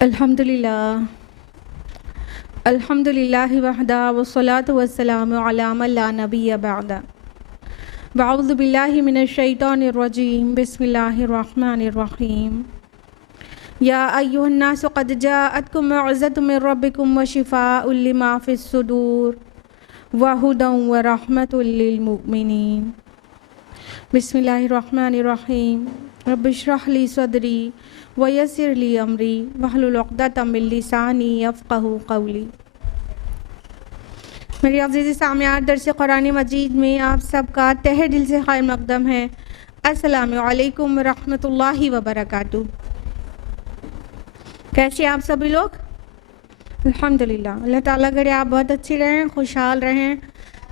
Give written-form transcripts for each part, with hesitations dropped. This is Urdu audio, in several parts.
الحمدللہ وحدہ والصلاة والسلام علی من لا نبی بعدہ واعوذ باللہ من الشیطان الرجیم بسم اللہ الرحمن الرحیم یا ایہا الناس قد جاءتکم موعظۃ من ربکم وشفاء لما فی الصدور وہدی ورحمۃ للمؤمنین۔ بسم اللہ الرحمن الرحیم رب اشرح لی صدری ویسر لی امری واحلل عقدۃ من لسانی یفقہوا قولی۔ میری عزیز سامعات، درس قرآن مجید میں آپ سب کا تہہ دل سے خیر مقدم ہے۔ السلام علیکم ورحمۃ اللہ وبرکاتہ۔ کیسے آپ سبھی لوگ؟ الحمدللہ۔ اللہ تعالیٰ کرے آپ بہت اچھی رہیں، خوشحال رہیں،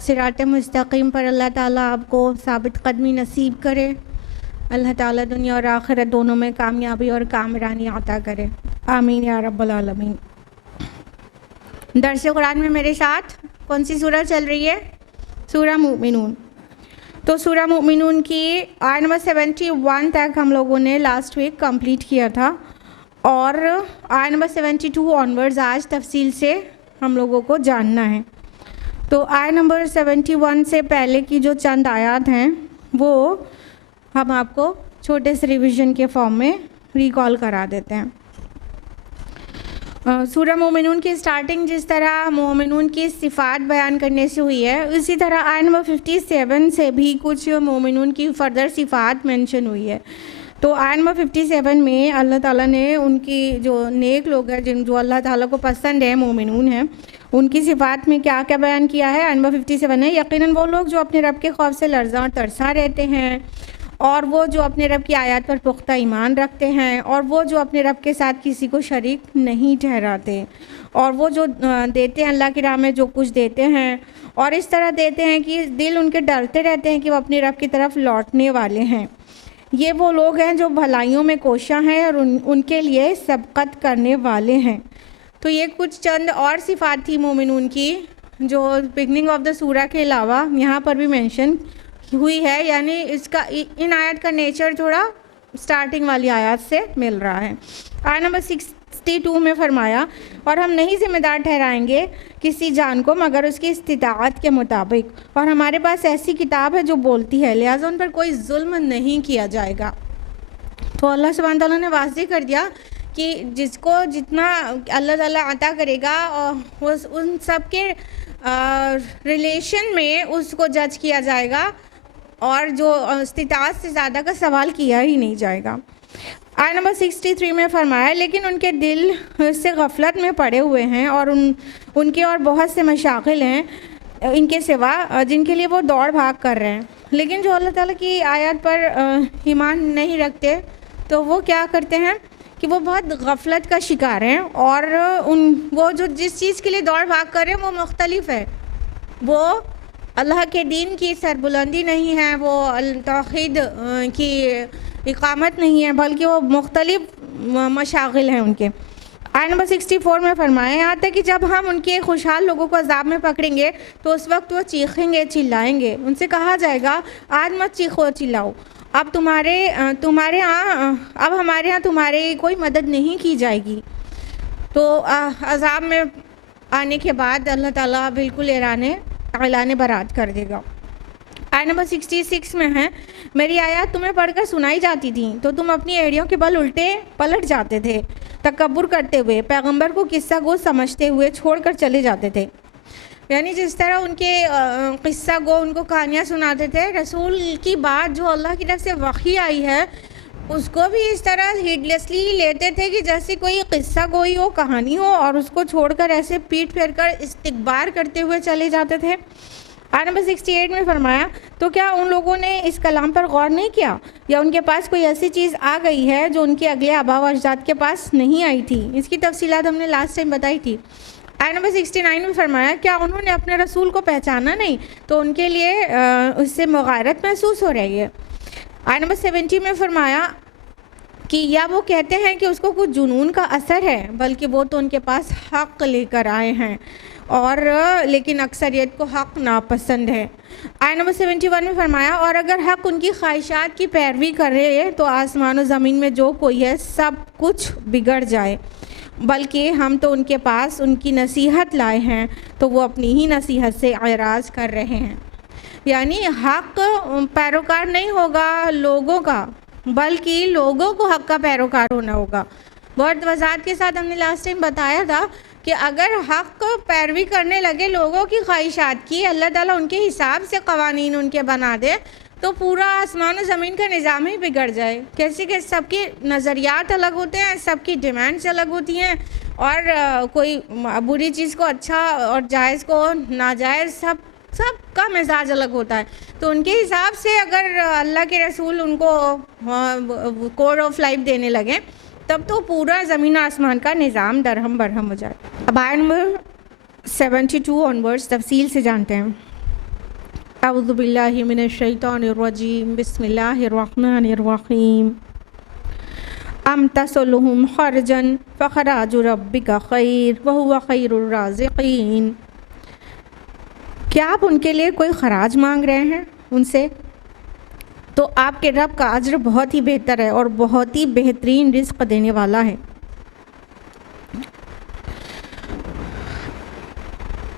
صراط مستقیم پر اللہ تعالیٰ آپ کو ثابت قدمی نصیب کرے۔ اللہ تعالیٰ دنیا اور آخرت دونوں میں کامیابی اور کامرانی عطا کرے، آمین یا رب العالمین۔ درس قرآن میں میرے ساتھ کون سی سورہ چل رہی ہے؟ سورہ مومنون۔ تو سورہ مومنون کی آیت نمبر 71 تک ہم لوگوں نے لاسٹ ویک کمپلیٹ کیا تھا، اور آیت نمبر 72 آنورڈز آج تفصیل سے ہم لوگوں کو جاننا ہے۔ تو آیت نمبر 71 سے پہلے کی جو چند آیات ہیں وہ ہم آپ کو چھوٹے سے ریویژن کے فارم میں ریکال کرا دیتے ہیں۔ سورہ مومنون کی سٹارٹنگ جس طرح مومنون کی صفات بیان کرنے سے ہوئی ہے، اسی طرح آیت نمبر 57 سے بھی کچھ مومنون کی فردر صفات مینشن ہوئی ہے۔ تو آیت نمبر 57 میں اللہ تعالیٰ نے ان کی جو نیک لوگ ہیں، جو اللہ تعالیٰ کو پسند ہے، مومنون ہیں، ان کی صفات میں کیا کیا بیان کیا ہے۔ آیت نمبر 57 ہے، یقیناً وہ لوگ جو اپنے رب کے خوف سے لرزاں اور ترساں رہتے ہیں، اور وہ جو اپنے رب کی آیات پر پختہ ایمان رکھتے ہیں، اور وہ جو اپنے رب کے ساتھ کسی کو شریک نہیں ٹھہراتے، اور وہ جو دیتے ہیں اللہ کی راہ میں جو کچھ دیتے ہیں، اور اس طرح دیتے ہیں کہ دل ان کے ڈرتے رہتے ہیں کہ وہ اپنے رب کی طرف لوٹنے والے ہیں۔ یہ وہ لوگ ہیں جو بھلائیوں میں کوشاں ہیں اور ان کے لیے سبقت کرنے والے ہیں۔ تو یہ کچھ چند اور صفات تھی مومنون کی جو بگننگ آف دا سورہ کے علاوہ یہاں پر بھی مینشن ہوئی ہے، یعنی ان آیات کا نیچر تھوڑا سٹارٹنگ والی آیات سے مل رہا ہے۔ آیت نمبر 62 میں فرمایا، اور ہم نہیں ذمہ دار ٹھہرائیں گے کسی جان کو مگر اس کی استطاعت کے مطابق، اور ہمارے پاس ایسی کتاب ہے جو بولتی ہے، لہٰذا ان پر کوئی ظلم نہیں کیا جائے گا۔ تو اللہ سبحانہ تعالیٰ نے واضح کر دیا کہ جس کو جتنا اللہ تعالیٰ عطا کرے گا، ان سب کے ریلیشن میں اس کو جج کیا جائے گا، اور جو استطاعت سے زیادہ کا سوال کیا ہی نہیں جائے گا۔ آیت نمبر 63 میں فرمایا، لیکن ان کے دل اس سے غفلت میں پڑے ہوئے ہیں، اور ان کے اور بہت سے مشاغل ہیں ان کے سوا جن کے لیے وہ دوڑ بھاگ کر رہے ہیں۔ لیکن جو اللہ تعالیٰ کی آیات پر ایمان نہیں رکھتے تو وہ کیا کرتے ہیں کہ وہ بہت غفلت کا شکار ہیں، اور وہ جو جس چیز کے لیے دوڑ بھاگ کر رہے ہیں وہ مختلف ہے۔ وہ اللہ کے دین کی سربلندی نہیں ہے، وہ توحید کی اقامت نہیں ہے، بلکہ وہ مختلف مشاغل ہیں ان کے۔ آیت نمبر 64 میں فرمایا، یہاں تک کہ جب ہم ان کے خوشحال لوگوں کو عذاب میں پکڑیں گے تو اس وقت وہ چیخیں گے، چلائیں گے۔ ان سے کہا جائے گا، آج مت چیخو چلاؤ، اب ہمارے ہاں تمہاری کوئی مدد نہیں کی جائے گی۔ تو عذاب میں آنے کے بعد اللہ تعالیٰ بالکل اعلان برات کر دے گا۔ آیت نمبر 66 میں ہے، میری آیات تمہیں پڑھ کر سنائی جاتی تھیں تو تم اپنی ایڑیوں کے بل الٹے پلٹ جاتے تھے، تکبر کرتے ہوئے، پیغمبر کو قصہ گو سمجھتے ہوئے چھوڑ کر چلے جاتے تھے۔ یعنی جس طرح ان کے قصہ گو ان کو کہانیاں سناتے تھے، رسول کی بات جو اللہ کی طرف سے وحی آئی ہے اس کو بھی اس طرح ہیڈلیسلی لیتے تھے کہ جیسے کوئی قصہ گوئی ہو، کہانی ہو، اور اس کو چھوڑ کر ایسے پیٹ پھیر کر استکبار کرتے ہوئے چلے جاتے تھے۔ آیت نمبر 68 میں فرمایا، تو کیا ان لوگوں نے اس کلام پر غور نہیں کیا، یا ان کے پاس کوئی ایسی چیز آ گئی ہے جو ان کے اگلے آباء و اجداد کے پاس نہیں آئی تھی؟ اس کی تفصیلات ہم نے لاسٹ ٹائم بتائی تھی۔ آیت نمبر 69 میں فرمایا، کیا انہوں نے اپنے رسول کو پہچانا نہیں تو ان کے لیے اس سے مغایرت محسوس ہو رہی ہے۔ آیت نمبر 70 میں فرمایا کہ یا وہ کہتے ہیں کہ اس کو کچھ جنون کا اثر ہے، بلکہ وہ تو ان کے پاس حق لے کر آئے ہیں، اور لیکن اکثریت کو حق ناپسند ہے۔ آیت نمبر 71 میں فرمایا، اور اگر حق ان کی خواہشات کی پیروی کر رہے تو آسمان و زمین میں جو کوئی ہے سب کچھ بگڑ جائے، بلکہ ہم تو ان کے پاس ان کی نصیحت لائے ہیں تو وہ اپنی ہی نصیحت سے اعراض کر رہے ہیں. یعنی حق پیروکار نہیں ہوگا لوگوں کا، بلکہ لوگوں کو حق کا پیروکار ہونا ہوگا. بہت وضاحت کے ساتھ ہم نے لاسٹ ٹائم بتایا تھا کہ اگر حق پیروی کرنے لگے لوگوں کی خواہشات کی، اللہ تعالیٰ ان کے حساب سے قوانین ان کے بنا دے تو پورا آسمان و زمین کا نظام ہی بگڑ جائے. کیسے کہ سب کے نظریات الگ ہوتے ہیں، سب کی ڈیمانڈس الگ ہوتی ہیں، اور کوئی بری چیز کو اچھا اور جائز کو ناجائز، سب کا مزاج الگ ہوتا ہے. تو ان کے حساب سے اگر اللہ کے رسول ان کو کوڈ آف لائف دینے لگے تب تو پورا زمین آسمان کا نظام درہم برہم ہو جائے. اب آیت نمبر 72 آنورڈز تفصیل سے جانتے ہیں. اعوذ باللہ من الشیطان الرجیم، بسم اللہ الرحمن الرحیم. ام تسلہم خرجا فخراج ربک خیر وہو خیر الرازقین. کیا آپ ان کے لیے کوئی خراج مانگ رہے ہیں ان سے؟ تو آپ کے رب کا اجر بہت ہی بہتر ہے اور بہت ہی بہترین رزق دینے والا ہے.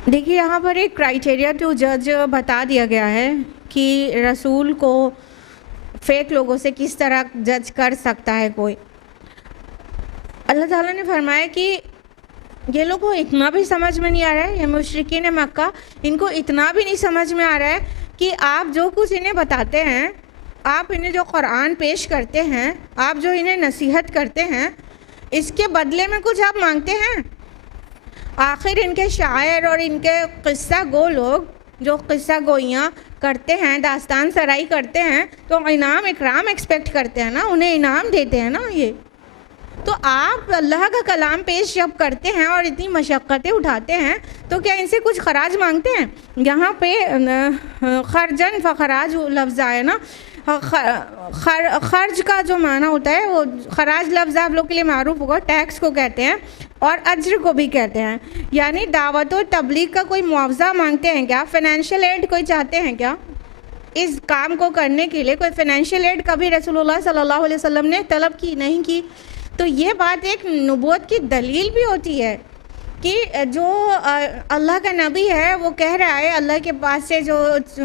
دیکھیے یہاں پر ایک کرائٹیریا ٹو جج بتا دیا گیا ہے کہ رسول کو فیک لوگوں سے کس طرح جج کر سکتا ہے کوئی. اللہ تعالیٰ نے فرمایا کہ یہ لوگوں کو اتنا بھی سمجھ میں نہیں آ رہا ہے، یہ مشرکین مکہ، ان کو اتنا بھی نہیں سمجھ میں آ رہا ہے کہ آپ جو کچھ انہیں بتاتے ہیں، آپ انہیں جو قرآن پیش کرتے ہیں، آپ جو انہیں نصیحت کرتے ہیں، اس کے بدلے میں کچھ آپ مانگتے ہیں. آخر ان کے شاعر اور ان کے قصہ گو لوگ جو قصہ گوئیاں کرتے ہیں، داستان سرائی کرتے ہیں، تو انعام اکرام ایکسپیکٹ کرتے ہیں نا، انہیں انعام دیتے ہیں نا. یہ تو آپ اللہ کا کلام پیش جب کرتے ہیں اور اتنی مشقتیں اٹھاتے ہیں تو کیا ان سے کچھ خراج مانگتے ہیں؟ یہاں پہ خرجن فخراج لفظ آیا نا. خرج کا جو معنی ہوتا ہے وہ خراج لفظ آپ لوگ کے لیے معروف ہوگا، ٹیکس کو کہتے ہیں اور اجر کو بھی کہتے ہیں. یعنی دعوت و تبلیغ کا کوئی معاوضہ مانگتے ہیں کیا؟ فائنینشیل ایڈ کوئی چاہتے ہیں کیا اس کام کو کرنے کے لیے؟ کوئی فائنینشیل ایڈ کبھی رسول اللہ صلی اللہ علیہ وسلم نے طلب کی نہیں کی. تو یہ بات ایک نبوت کی دلیل بھی ہوتی ہے کہ جو اللہ کا نبی ہے وہ کہہ رہا ہے اللہ کے پاس سے جو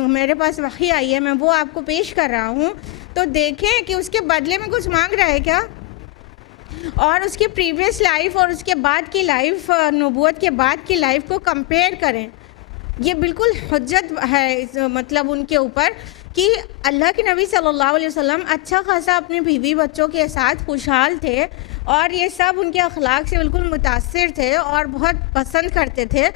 میرے پاس وحی آئی ہے میں وہ آپ کو پیش کر رہا ہوں، تو دیکھیں کہ اس کے بدلے میں کچھ مانگ رہا ہے کیا، اور اس کی پریویس لائف اور اس کے بعد کی لائف، نبوت کے بعد کی لائف کو کمپیئر کریں. یہ بالکل حجت ہے مطلب ان کے اوپر کہ اللہ کے نبی صلی اللہ علیہ وسلم اچھا خاصا اپنے بیوی بچوں کے ساتھ خوشحال تھے اور یہ سب ان کے اخلاق سے بالکل متاثر تھے اور بہت پسند کرتے تھے.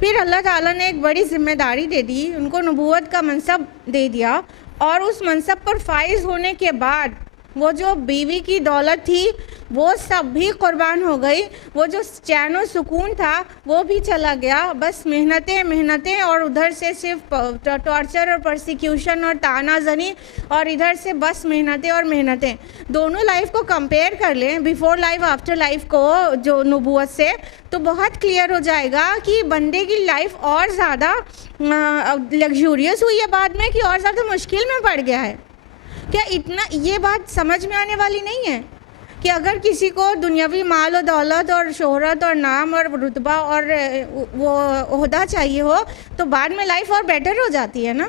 پھر اللہ تعالیٰ نے ایک بڑی ذمہ داری دے دی، ان کو نبوت کا منصب دے دیا، اور اس منصب پر فائز ہونے کے بعد وہ جو بیوی کی دولت تھی وہ سب بھی قربان ہو گئی، وہ جو چین و سکون تھا وہ بھی چلا گیا. بس محنتیں اور ادھر سے صرف ٹارچر اور پرسیکیوشن اور تانا زنی، اور ادھر سے بس محنتیں. دونوں لائف کو کمپیئر کر لیں، بیفور لائف آفٹر لائف کو جو نبوت سے، تو بہت کلیئر ہو جائے گا کہ بندے کی لائف اور زیادہ لگژوریس ہوئی ہے بعد میں کہ اور زیادہ مشکل میں پڑ گیا ہے. کیا اتنا یہ بات سمجھ میں آنے والی نہیں ہے کہ اگر کسی کو دنیاوی مال و دولت اور شہرت اور نام اور رتبہ اور وہ عہدہ چاہیے ہو تو بعد میں لائف اور بیٹر ہو جاتی ہے نا.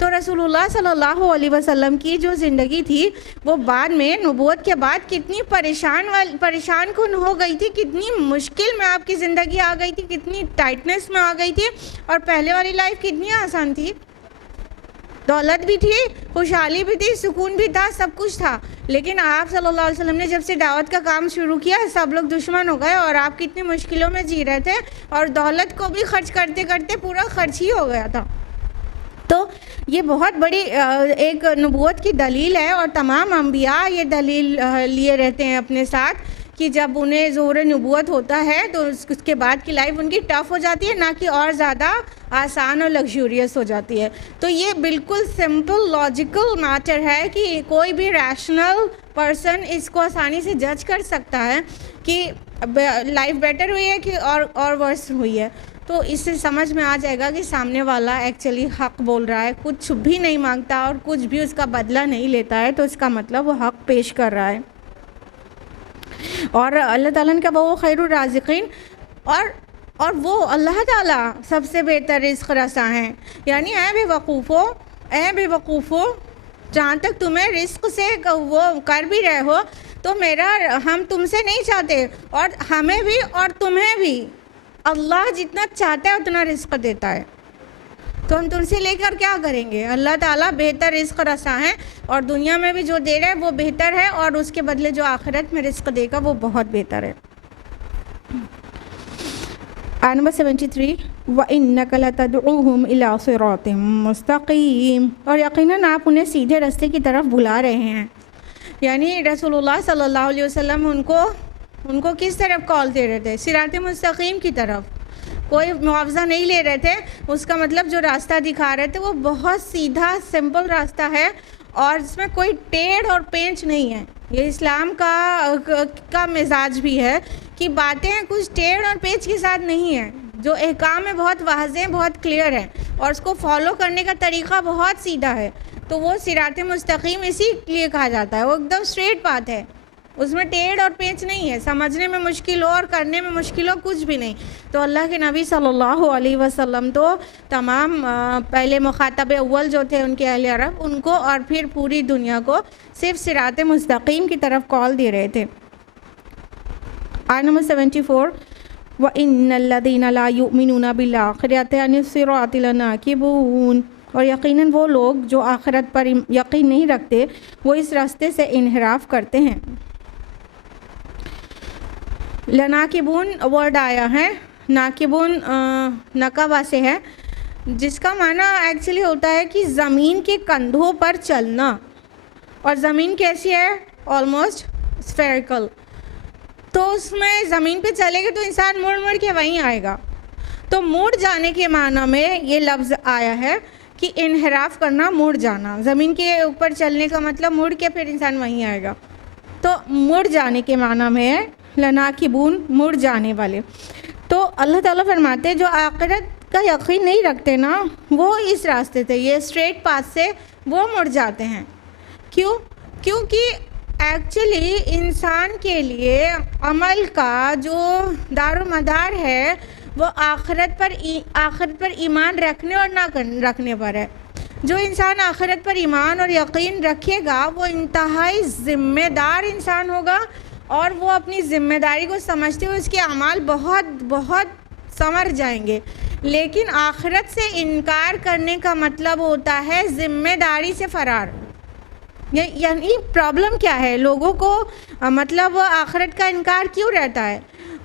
تو رسول اللہ صلی اللہ علیہ وسلم کی جو زندگی تھی وہ بعد میں نبوت کے بعد کتنی پریشان کن ہو گئی تھی، کتنی مشکل میں آپ کی زندگی آ گئی تھی، کتنی ٹائٹنس میں آ گئی تھی، اور پہلے والی لائف کتنی آسان تھی. دولت بھی تھی، خوشحالی بھی تھی، سکون بھی تھا، سب کچھ تھا. لیکن آپ صلی اللہ علیہ وسلم نے جب سے دعوت کا کام شروع کیا سب لوگ دشمن ہو گئے اور آپ کتنی مشکلوں میں جی رہے تھے، اور دولت کو بھی خرچ کرتے کرتے پورا خرچ ہی ہو گیا تھا. تو یہ بہت بڑی ایک نبوت کی دلیل ہے، اور تمام انبیاء یہ دلیل لیے رہتے ہیں اپنے ساتھ کہ جب انہیں ظہور نبوت ہوتا ہے تو اس کے بعد کی لائف ان کی ٹف ہو جاتی ہے، نہ کہ اور زیادہ آسان اور لگژوریس ہو جاتی ہے. تو یہ بالکل سمپل لاجیکل میٹر ہے کہ کوئی بھی ریشنل پرسن اس کو آسانی سے جج کر سکتا ہے کہ لائف بیٹر ہوئی ہے کہ اور ورس ہوئی ہے. تو اس سے سمجھ میں آ جائے گا کہ سامنے والا ایکچولی حق بول رہا ہے، کچھ بھی نہیں مانگتا اور کچھ بھی اس کا بدلہ نہیں لیتا ہے، تو اس کا مطلب وہ حق پیش کر رہا ہے. اور اللہ تعالیٰ نے کہا وہ خیر الرازقین، اور وہ اللہ تعالیٰ سب سے بہتر رزق رساں ہیں. یعنی اے بے وقوفو جہاں تک تمہیں رزق سے وہ کر بھی رہے ہو تو ہم تم سے نہیں چاہتے، اور ہمیں بھی اور تمہیں بھی اللہ جتنا چاہتا ہے اتنا رزق دیتا ہے. تو ہم تم سے لے کر کیا کریں گے؟ اللہ تعالیٰ بہتر رزق رساں ہے، اور دنیا میں بھی جو دے رہا ہے وہ بہتر ہے، اور اس کے بدلے جو آخرت میں رزق دے گا وہ بہت بہتر ہے. آیت نمبر 73 وَإِنَّكَ لَتَدْعُوهُمْ إِلَىٰ صِرَاطٍ مُّسْتَقِيمٍ، اور یقیناً آپ انہیں سیدھے راستے کی طرف بلا رہے ہیں. یعنی رسول اللہ صلی اللہ علیہ وسلم ان کو کس طرف کال دے رہے تھے؟ صراط مستقیم کی طرف. کوئی معاوضہ نہیں لے رہے تھے، اس کا مطلب جو راستہ دکھا رہے تھے وہ بہت سیدھا سمپل راستہ ہے، اور اس میں کوئی ٹیڑھ اور پینچ نہیں ہے. یہ اسلام کا مزاج بھی ہے کہ باتیں کچھ ٹیڑھ اور پیچ کے ساتھ نہیں ہیں. جو احکام ہے بہت واضح، بہت کلیئر ہے، اور اس کو فالو کرنے کا طریقہ بہت سیدھا ہے. تو وہ صراط مستقیم اسی لیے کہا جاتا ہے، وہ ایک دم اسٹریٹ بات ہے، اس میں ٹیڑھ اور پیچ نہیں ہے، سمجھنے میں مشکل ہو اور کرنے میں مشکل ہو کچھ بھی نہیں. تو اللہ کے نبی صلی اللہ علیہ وسلم تو تمام پہلے مخاطب اول جو تھے ان کے اہل عرب، ان کو اور پھر پوری دنیا کو صرف صراط مستقیم کی طرف کال دے رہے تھے. آیت نمبر 74 وَإِنَّ الَّذِينَ لَا يُؤْمِنُونَ بِالْآخِرَةِ عَنِ الصِّرَاطِ لَنَاكِبُونَ، اور یقیناً وہ لوگ جو آخرت پر یقین نہیں رکھتے وہ اس راستے سے انحراف کرتے ہیں. لناکبون ورڈ آیا ہے، ناکبون نقبہ سے ہے، جس کا معنی ایکچولی ہوتا ہے کہ زمین کے کندھوں پر چلنا. اور زمین کیسی ہے؟ آلموسٹ اسفیریکل. تو اس میں زمین پہ چلے گا تو انسان مڑ کے وہیں آئے گا. تو مڑ جانے کے معنی میں یہ لفظ آیا ہے کہ انحراف کرنا، مڑ جانا. زمین کے اوپر چلنے کا مطلب مڑ کے پھر انسان وہیں آئے گا. تو مڑ جانے کے معنی میں ہے لناکبون، مڑ جانے والے. تو اللہ تعالیٰ فرماتے ہیں جو آخرت کا یقین نہیں رکھتے نا وہ اس راستے سے، یہ اسٹریٹ پاتھ سے وہ مڑ جاتے ہیں. کیونکہ ایکچولی انسان کے لیے عمل کا جو دار و مدار ہے وہ آخرت پر ایمان رکھنے اور نہ رکھنے پر ہے. جو انسان آخرت پر ایمان اور یقین رکھے گا وہ انتہائی ذمہ دار انسان ہوگا، اور وہ اپنی ذمہ داری کو سمجھتے ہوئے اس کے اعمال بہت بہت سنور جائیں گے. لیکن آخرت سے انکار کرنے کا مطلب ہوتا ہے ذمہ داری سے فرار. یعنی پرابلم کیا ہے لوگوں کو، مطلب آخرت کا انکار کیوں رہتا ہے؟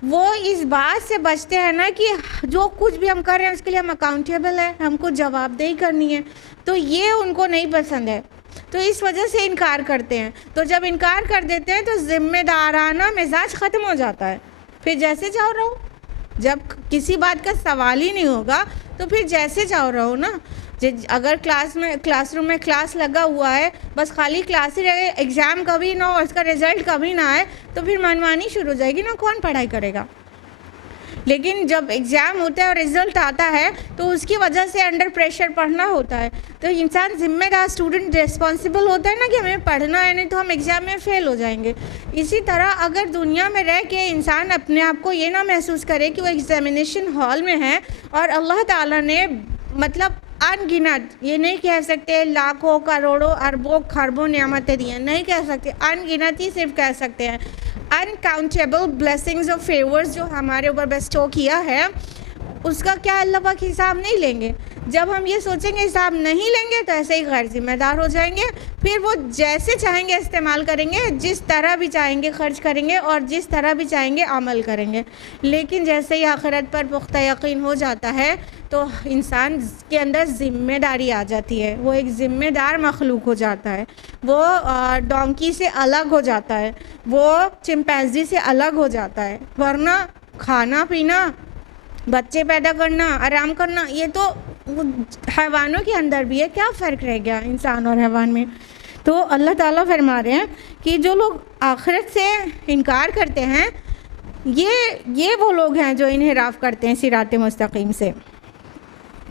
وہ اس بات سے بچتے ہیں نا کہ جو کچھ بھی ہم کر رہے ہیں اس کے لیے ہم اکاؤنٹیبل ہیں، ہم کو جواب دہی کرنی ہے. تو یہ ان کو نہیں پسند ہے، تو اس وجہ سے انکار کرتے ہیں. تو جب انکار کر دیتے ہیں تو ذمہ دارانہ مزاج ختم ہو جاتا ہے. پھر جیسے چاہو رہو، جب کسی بات کا سوال ہی نہیں ہوگا تو پھر جیسے چاہو رہو نا. اگر کلاس روم میں کلاس لگا ہوا ہے، بس خالی کلاس ہی رہے، ایگزام کبھی نہ ہو، اس کا رزلٹ کبھی نہ آئے، تو پھر منمانی شروع ہو جائے گی نا، کون پڑھائی کرے گا؟ لیکن جب ایگزام ہوتا ہے اور رزلٹ آتا ہے تو اس کی وجہ سے انڈر پریشر پڑھنا ہوتا ہے. تو انسان ذمہ دار اسٹوڈنٹ ریسپانسبل ہوتا ہے نا کہ ہمیں پڑھنا ہے، نہیں تو ہم ایگزام میں فیل ہو جائیں گے. اسی طرح اگر دنیا میں رہ کے انسان اپنے آپ کو یہ نہ محسوس کرے کہ وہ ایگزامینیشن ہال میں ہے اور اللہ تعالیٰ نے مطلب ان گنت، یہ نہیں کہہ سکتے لاکھوں کروڑوں اربوں خربوں نعمتیں دی ہیں، نہیں کہہ سکتے، ان گنت ہی صرف کہہ سکتے ہیں. انکاؤنٹیبل بلیسنگز اور فیورز جو ہمارے اوپر بیسٹو کیا ہے اس کا کیا اللہ پاک حساب نہیں لیں گے؟ جب ہم یہ سوچیں گے حساب نہیں لیں گے تو ایسے ہی غیر ذمہ دار ہو جائیں گے. پھر وہ جیسے چاہیں گے استعمال کریں گے، جس طرح بھی چاہیں گے خرچ کریں گے، اور جس طرح بھی چاہیں گے عمل کریں گے. لیکن جیسے ہی آخرت پر پختہ یقین ہو جاتا ہے تو انسان کے اندر ذمہ داری آ جاتی ہے، وہ ایک ذمہ دار مخلوق ہو جاتا ہے، وہ ڈونکی سے الگ ہو جاتا ہے، وہ چمپینزی سے الگ ہو جاتا ہے. ورنہ کھانا پینا، بچے پیدا کرنا، آرام کرنا، یہ تو حیوانوں کے اندر بھی ہے. کیا فرق رہ گیا انسان اور حیوان میں؟ تو اللہ تعالیٰ فرما رہے ہیں کہ جو لوگ آخرت سے انکار کرتے ہیں یہ وہ لوگ ہیں جو انحراف کرتے ہیں صراط مستقیم سے.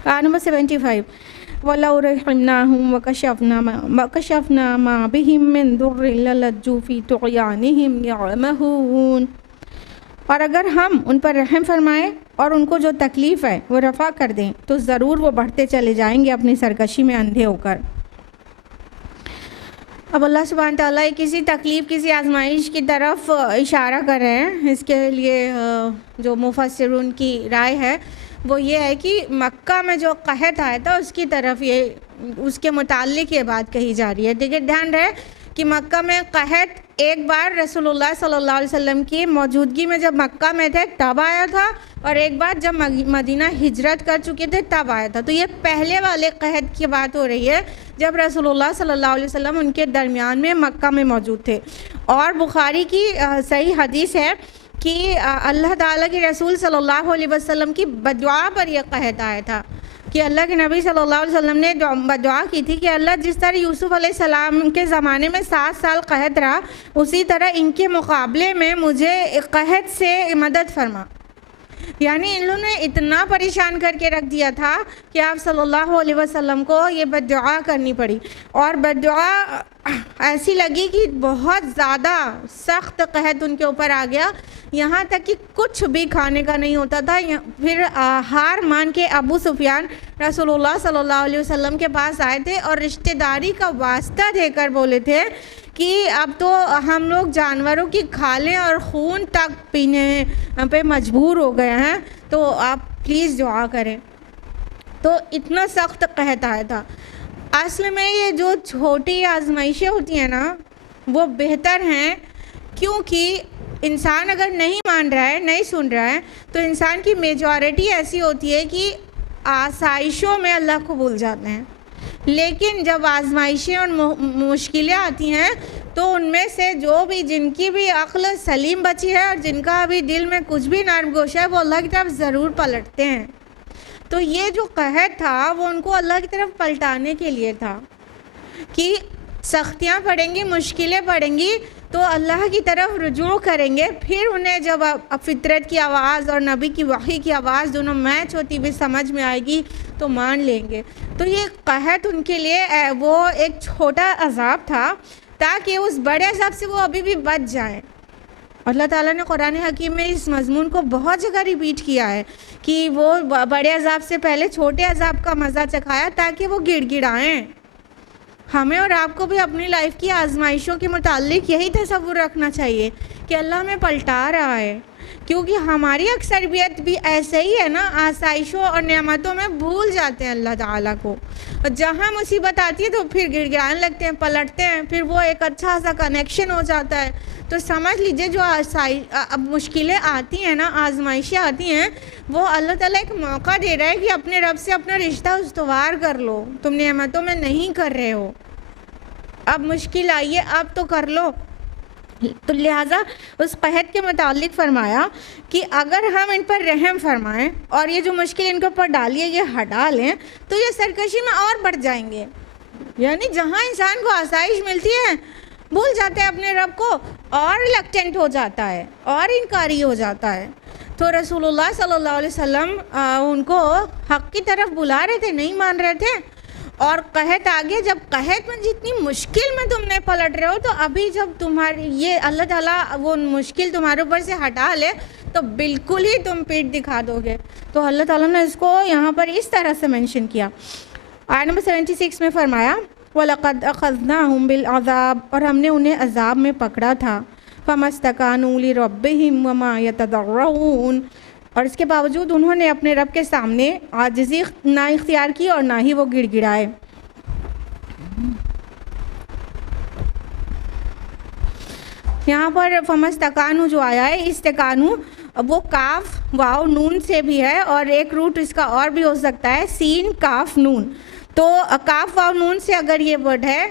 آیت نمبر 75 وَلَوْ رَحِمْنَاهُمْ وَكَشَفْنَا مَا بِهِمْ مِنْ ضُرٍّ لَلَجُّوا فِي طُغْيَانِهِمْ يَعْمَهُونَ۔ اور اگر ہم ان پر رحم فرمائیں اور ان کو جو تکلیف ہے وہ رفع کر دیں تو ضرور وہ بڑھتے چلے جائیں گے اپنی سرکشی میں اندھے ہو کر۔ اب اللہ سبحانہ تعالیٰ کسی تکلیف کسی آزمائش کی طرف اشارہ کر رہے ہیں۔ اس کے لیے جو مفسرون کی رائے ہے وہ یہ ہے کہ مکہ میں جو قحط آیا تھا اس کی طرف اس کے متعلق یہ بات کہی جا رہی ہے۔ دیکھیں دھیان رہے کہ مکہ میں قحط ایک بار رسول اللہ صلی اللہ علیہ وسلم کی موجودگی میں جب مکہ میں تھے تب آیا تھا، اور ایک بار جب مدینہ ہجرت کر چکے تھے تب آیا تھا۔ تو یہ پہلے والے قحط کی بات ہو رہی ہے جب رسول اللہ صلی اللہ علیہ وسلم ان کے درمیان میں مکہ میں موجود تھے۔ اور بخاری کی صحیح حدیث ہے کہ اللہ تعالیٰ کے رسول صلی اللہ علیہ وسلم کی بدعا پر یہ قحط آیا تھا، کہ اللہ کے نبی صلی اللہ علیہ وسلم نے بدعا کی تھی کہ اللہ جس طرح یوسف علیہ السلام کے زمانے میں 7 سال قحط رہا، اسی طرح ان کے مقابلے میں مجھے قحط سے مدد فرما۔ یعنی ان لوگوں نے اتنا پریشان کر کے رکھ دیا تھا کہ آپ صلی اللہ علیہ وسلم کو یہ بددعا کرنی پڑی، اور بددعا ایسی لگی کہ بہت زیادہ سخت قحط ان کے اوپر آ گیا، یہاں تک کہ کچھ بھی کھانے کا نہیں ہوتا تھا۔ پھر ہار مان کے ابو سفیان رسول اللہ صلی اللہ علیہ وسلم کے پاس آئے تھے اور رشتہ داری کا واسطہ دے کر بولے تھے کہ اب تو ہم لوگ جانوروں کی کھالیں اور خون تک پینے پہ مجبور ہو گئے ہیں، تو آپ پلیز دعا کریں۔ تو اتنا سخت قحط آیا تھا۔ اصل میں یہ جو چھوٹی آزمائشیں ہوتی ہیں نا وہ بہتر ہیں، کیونکہ انسان اگر نہیں مان رہا ہے نہیں سن رہا ہے تو انسان کی میجورٹی ایسی ہوتی ہے کہ آسائشوں میں اللہ کو بھول جاتے ہیں، لیکن جب آزمائشیں اور مشکلیں آتی ہیں تو ان میں سے جو بھی جن کی بھی عقل سلیم بچی ہے اور جن کا بھی دل میں کچھ بھی نرم گوشہ ہے وہ اللہ کی طرف ضرور پلٹتے ہیں۔ تو یہ جو قحط تھا وہ ان کو اللہ کی طرف پلٹانے کے لیے تھا کہ سختیاں پڑیں گی، مشکلیں پڑیں گی تو اللہ کی طرف رجوع کریں گے، پھر انہیں جب فطرت کی آواز اور نبی کی وحی کی آواز دونوں میچ ہوتی ہوئی سمجھ میں آئے گی تو مان لیں گے۔ تو یہ قحط ان کے لیے وہ ایک چھوٹا عذاب تھا تاکہ اس بڑے عذاب سے وہ ابھی بھی بچ جائیں۔ اللہ تعالیٰ نے قرآن حکیم میں اس مضمون کو بہت جگہ ریپیٹ کیا ہے کہ وہ بڑے عذاب سے پہلے چھوٹے عذاب کا مزہ چکھایا تاکہ وہ گڑ گڑائیں۔ ہمیں اور آپ کو بھی اپنی لائف کی آزمائشوں کے متعلق یہی تصور رکھنا چاہیے کہ اللہ ہمیں پلٹا رہا ہے، کیونکہ ہماری اکثریت بھی ایسے ہی ہے نا، آسائشوں اور نعمتوں میں بھول جاتے ہیں اللہ تعالیٰ کو، اور جہاں مصیبت آتی ہے تو پھر گڑ گڑانے لگتے ہیں، پلٹتے ہیں، پھر وہ ایک اچھا سا کنیکشن ہو جاتا ہے۔ تو سمجھ لیجئے جو مشکلیں آتی ہیں نا، آزمائشیں آتی ہیں، وہ اللہ تعالیٰ ایک موقع دے رہا ہے کہ اپنے رب سے اپنا رشتہ استوار کر لو، تم نعمتوں میں نہیں کر رہے ہو، اب مشکل آئی ہے اب تو کر لو۔ تو لہٰذا اس قحط کے متعلق فرمایا کہ اگر ہم ان پر رحم فرمائیں اور یہ جو مشکل ان کے اوپر ڈالیے یہ ہٹا لیں تو یہ سرکشی میں اور بڑھ جائیں گے۔ یعنی جہاں انسان کو آسائش ملتی ہے بھول جاتے ہیں اپنے رب کو، اور ریلیکٹنٹ ہو جاتا ہے اور انکاری ہو جاتا ہے۔ تو رسول اللہ صلی اللہ علیہ وسلم ان کو حق کی طرف بلا رہے تھے، نہیں مان رہے تھے، اور قحط آگے جب قحط میں جتنی مشکل میں تم نے پلٹ رہے ہو تو ابھی جب تمہاری یہ اللہ تعالیٰ وہ مشکل تمہارے اوپر سے ہٹا لے تو بالکل ہی تم پیٹ دکھا دو گے۔ تو اللہ تعالیٰ نے اس کو یہاں پر اس طرح سے منشن کیا۔ آیت نمبر 76 میں فرمایا وَلَقَدْ أَخَذْنَاهُمْ بِالْعَذَابِ، اور ہم نے انہیں عذاب میں پکڑا تھا، فَمَا اسْتَكَانُوا لِرَبِّهِمْ وَمَا يَتَضَرَّعُونَ، اور اس کے باوجود انہوں نے اپنے رب کے سامنے عاجزی نہ اختیار کی اور نہ ہی وہ گڑ گڑائے۔ یہاں پر فمستقانو جو آیا ہے، استقانو وہ کاف واو نون سے بھی ہے، اور ایک روٹ اس کا اور بھی ہو سکتا ہے سین کاف نون۔ تو کاف واو نون سے اگر یہ ورڈ ہے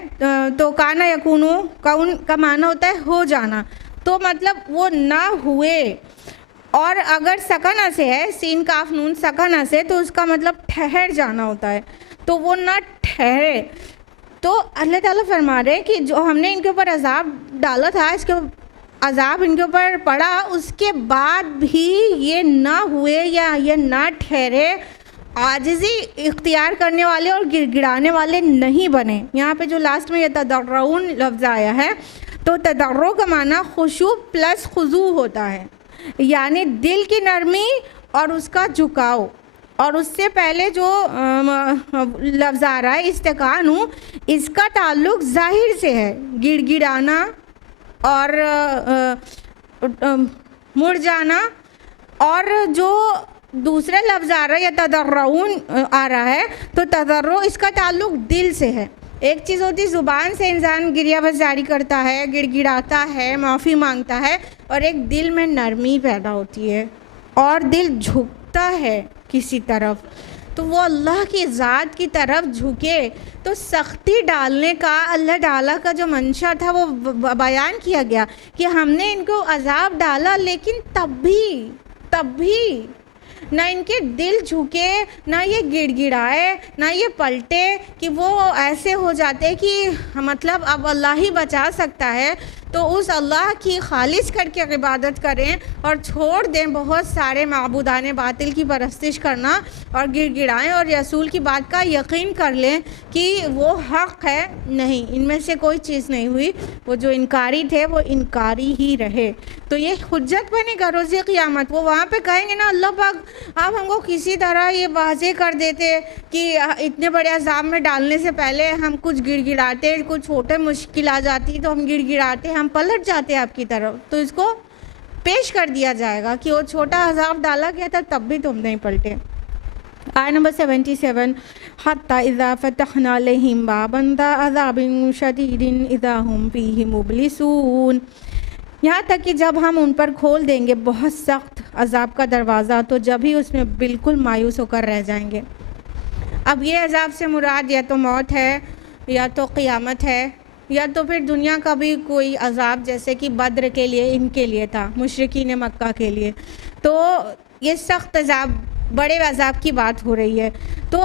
تو کانا یکونو، کون کا معنی ہوتا ہے ہو جانا، تو مطلب وہ نہ ہوئے، اور اگر سکنہ سے ہے سین کاف نون سکنہ سے تو اس کا مطلب ٹھہر جانا ہوتا ہے، تو وہ نہ ٹھہرے۔ تو اللہ تعالیٰ فرما رہے کہ جو ہم نے ان کے اوپر عذاب ڈالا تھا، اس کے عذاب ان کے اوپر پڑا، اس کے بعد بھی یہ نہ ہوئے یا یہ نہ ٹھہرے، عاجزی اختیار کرنے والے اور گڑ گڑانے والے نہیں بنے. یہاں پہ جو لاسٹ میں یتضرعون لفظ آیا ہے تو تضرع کا معنی خشوع پلس خضوع ہوتا ہے، یعنی دل کی نرمی اور اس کا جھکاؤ. اور اس سے پہلے جو لفظ آ رہا ہے استکانو، اس کا تعلق ظاہر سے ہے، گڑ گڑانا اور مڑ جانا. اور جو دوسرا لفظ آ رہا ہے یا تضرعون آ رہا ہے تو تضرع اس کا تعلق دل سے ہے. ایک چیز ہوتی زبان سے انسان گریہ بس جاری کرتا ہے، گڑ گڑاتا ہے، معافی مانگتا ہے، اور ایک دل میں نرمی پیدا ہوتی ہے اور دل جھکتا ہے کسی طرف، تو وہ اللہ کی ذات کی طرف جھکے. تو سختی ڈالنے کا اللہ تعالیٰ کا جو منشا تھا وہ بیان کیا گیا کہ ہم نے ان کو عذاب ڈالا، لیکن تب بھی نہ ان کے دل جھکے، نہ یہ گڑ گڑائے، نہ یہ پلٹے کہ وہ ایسے ہو جاتے کہ مطلب اب اللہ ہی بچا سکتا ہے. تو اس اللہ کی خالص کر کے عبادت کریں اور چھوڑ دیں بہت سارے معبودان باطل کی پرستش کرنا اور گڑ گڑائیں اور رسول کی بات کا یقین کر لیں کہ وہ حق ہے. نہیں، ان میں سے کوئی چیز نہیں ہوئی، وہ جو انکاری تھے وہ انکاری ہی رہے. تو یہ حجت بنے گا روز قیامت. وہ وہاں پہ کہیں گے نا اللہ پاک آپ ہم کو کسی طرح یہ واضح کر دیتے کہ اتنے بڑے عذاب میں ڈالنے سے پہلے ہم کچھ گڑ گڑاتے، کچھ چھوٹے مشکل آ جاتی تو ہم گڑ گڑاتے، ہم پلٹ جاتے آپ کی طرف. تو اس کو پیش کر دیا جائے گا کہ وہ چھوٹا عذاب ڈالا گیا تھا تب بھی تم نہیں پلٹے. آیت نمبر 77 حتی اذا فتحنا علیہم بابا ذا عذاب شدید اذا ہم فیہ مبلسون. یہاں تک کہ جب ہم ان پر کھول دیں گے بہت سخت عذاب کا دروازہ تو جب ہی اس میں بالکل مایوس ہو کر رہ جائیں گے. اب یہ عذاب سے مراد یا تو موت ہے یا تو قیامت ہے یا تو پھر دنیا کا بھی کوئی عذاب جیسے کہ بدر کے لیے ان کے لیے تھا، مشرکین مکہ کے لیے. تو یہ سخت عذاب، بڑے عذاب کی بات ہو رہی ہے. تو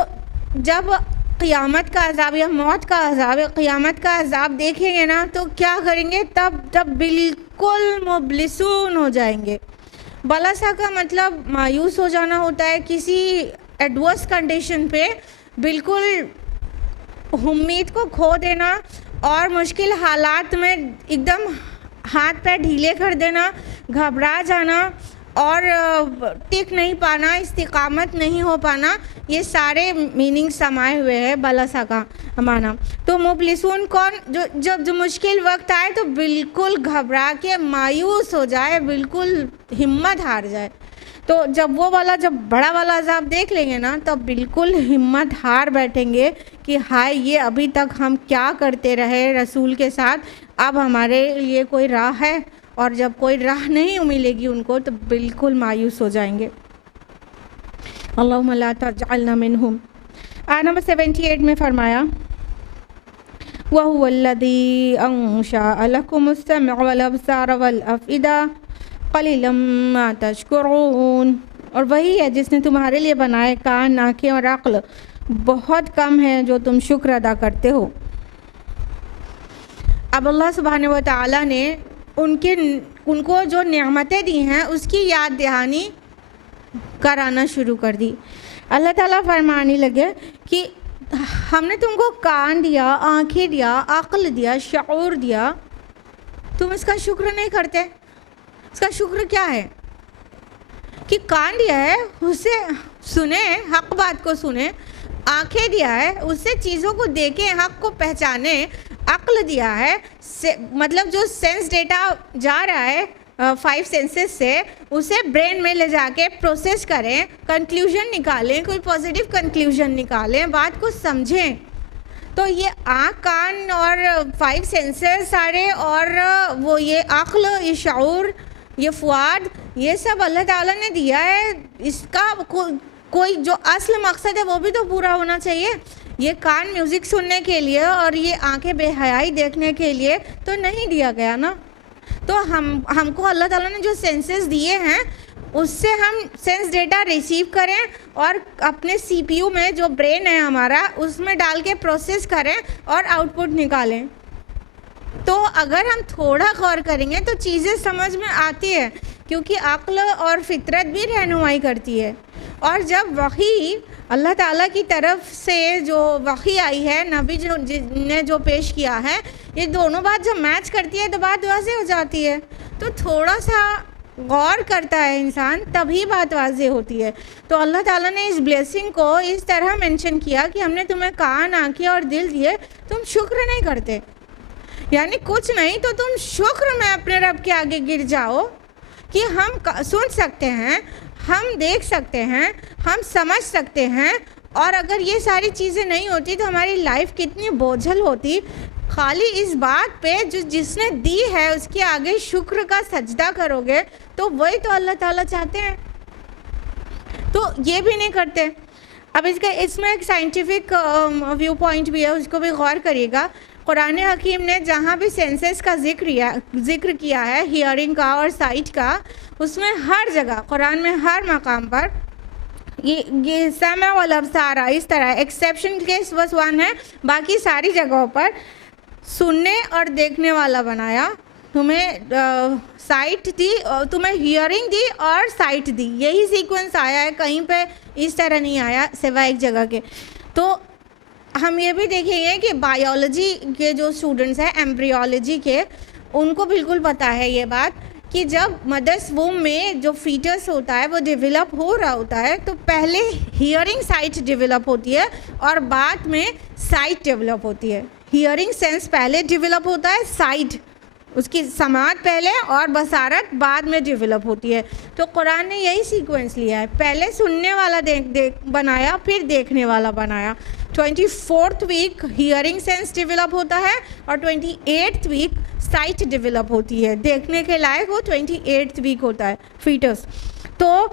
جب قیامت کا عذاب یا موت کا عذاب، قیامت کا عذاب دیکھیں گے نا تو کیا کریں گے؟ تب بالکل مبلسون ہو جائیں گے. بلاسا کا مطلب مایوس ہو جانا ہوتا ہے کسی ایڈورس کنڈیشن پہ، بالکل امید کو کھو دینا اور مشکل حالات میں ایک دم ہاتھ پیر ڈھیلے کر دینا، گھبرا جانا اور ٹک نہیں پانا، استقامت نہیں ہو پانا. یہ سارے میننگ سمائے ہوئے ہیں بلاسا کا معنی. تو مبلسون کون؟ جو مشکل وقت آئے تو بالکل گھبرا کے مایوس ہو جائے، بالکل ہمت ہار جائے. تو جب بڑا والا عذاب دیکھ لیں گے نا تب بالکل ہمت ہار بیٹھیں گے کہ ہائے یہ ابھی تک ہم کیا کرتے رہے رسول کے ساتھ، اب ہمارے لیے کوئی راہ ہے؟ اور جب کوئی راہ نہیں ملے گی ان کو تو بالکل مایوس ہو جائیں گے. اللہم لا تجعلنا منہم. آیت نمبر 78 میں فرمایا وَهُوَ الَّذِي أَنشَأَ لَكُمُ السَّمْعَ وَالْأَبْصَارَ وَالْأَفْئِدَةَ قَلِيلًا مَا تَشْكُرُونَ. اور وہی ہے جس نے تمہارے لیے بنائے کان، آنکھیں اور عقل، بہت کم ہے جو تم شکر ادا کرتے ہو. اب اللہ سبحانہ و تعالیٰ نے ان کو جو نعمتیں دی ہیں اس کی یاد دہانی کرانا شروع کر دی. اللہ تعالیٰ فرمانے لگے کہ ہم نے تم کو کان دیا، آنکھیں دیا، عقل دیا، شعور دیا، تم اس کا شکر نہیں کرتے. اس کا شکر کیا ہے؟ کہ کان دیا ہے اس سے سنیں، حق بات کو سنیں، آنکھیں دیا ہے اس سے چیزوں کو دیکھیں، حق کو پہچانیں، عقل دیا ہے مطلب جو سینس ڈیٹا جا رہا ہے 5 سینسز سے اسے برین میں لے جا کے پروسیس کریں، کنکلیوژن نکالیں، کوئی پازیٹیو کنکلیوژن نکالیں، بات کو سمجھیں. تو یہ آنکھ، کان اور 5 سینسز سارے اور وہ یہ عقل، یہ شعور، یہ فؤاد، یہ سب اللہ تعالیٰ نے دیا ہے. اس کا کوئی جو اصل مقصد ہے وہ بھی تو پورا ہونا چاہیے. یہ کان میوزک سننے کے لیے اور یہ آنکھیں بے حیائی دیکھنے کے لیے تو نہیں دیا گیا نا. تو ہم کو اللہ تعالیٰ نے جو سینسز دیے ہیں اس سے ہم سینس ڈیٹا ریسیو کریں اور اپنے سی پی یو میں جو برین ہے ہمارا اس میں ڈال کے پروسیس کریں اور آؤٹ پٹ نکالیں. تو اگر ہم تھوڑا غور کریں گے تو چیزیں سمجھ میں آتی ہے، کیونکہ عقل اور فطرت بھی رہنمائی کرتی ہے. اور جب وحی اللہ تعالیٰ کی طرف سے جو وحی آئی ہے، نبی نے جو پیش کیا ہے، یہ دونوں بات جب میچ کرتی ہے تو بات واضح ہو جاتی ہے. تو تھوڑا سا غور کرتا ہے انسان تبھی بات واضح ہوتی ہے. تو اللہ تعالیٰ نے اس بلیسنگ کو اس طرح مینشن کیا کہ ہم نے تمہیں کان، آنکھیں اور دل دیے، تم شکر نہیں کرتے. یعنی کچھ نہیں تو تم شکر میں اپنے رب کے آگے گر جاؤ کہ ہم سن سکتے ہیں، ہم دیکھ سکتے ہیں، ہم سمجھ سکتے ہیں. اور اگر یہ ساری چیزیں نہیں ہوتی تو ہماری لائف کتنی بوجھل ہوتی. خالی اس بات پہ جس نے دی ہے اس کے آگے شکر کا سجدہ کرو گے تو وہی تو اللہ تعالیٰ چاہتے ہیں. تو یہ بھی نہیں کرتے. اب اس میں ایک سائنٹیفک ویو پوائنٹ بھی ہے، اس کو بھی غور کریے گا. قرآن حکیم نے جہاں بھی سینسز کا ذکر کیا ہے، ہیئرنگ کا اور سائٹ کا، اس میں ہر جگہ قرآن میں ہر مقام پر یہ سمع والابصار اس طرح ایکسیپشن کیس بس 1 ہے، باقی ساری جگہوں پر سننے اور دیکھنے والا بنایا. تمہیں سائٹ دی، تمہیں ہیئرنگ دی اور سائٹ دی. یہی سیکوینس آیا ہے، کہیں پہ اس طرح نہیں آیا سوائے ایک جگہ کے. تو ہم یہ بھی دیکھیں گے کہ بایولوجی کے جو اسٹوڈنٹس ہیں، ایمبریولوجی کے، ان کو بالکل پتہ ہے یہ بات کہ جب مدرس ووم میں جو فیٹس ہوتا ہے وہ ڈیولپ ہو رہا ہوتا ہے تو پہلے ہیئرنگ سائٹ ڈیولپ ہوتی ہے اور بعد میں سائٹ ڈیولپ ہوتی ہے. ہیئرنگ سینس پہلے ڈیولپ ہوتا ہے، سائٹ اس کی سماعت پہلے اور بصارت بعد میں ڈیولپ ہوتی ہے. تو قرآن نے یہی سیکوینس لیا ہے، پہلے سننے والا بنایا، پھر دیکھنے والا بنایا. 24th week hearing sense develop ہوتا ہے اور 28th ویک سائٹ ڈیولپ ہوتی ہے. دیکھنے کے لائق وہ 28th ویک ہوتا ہے فیٹس. تو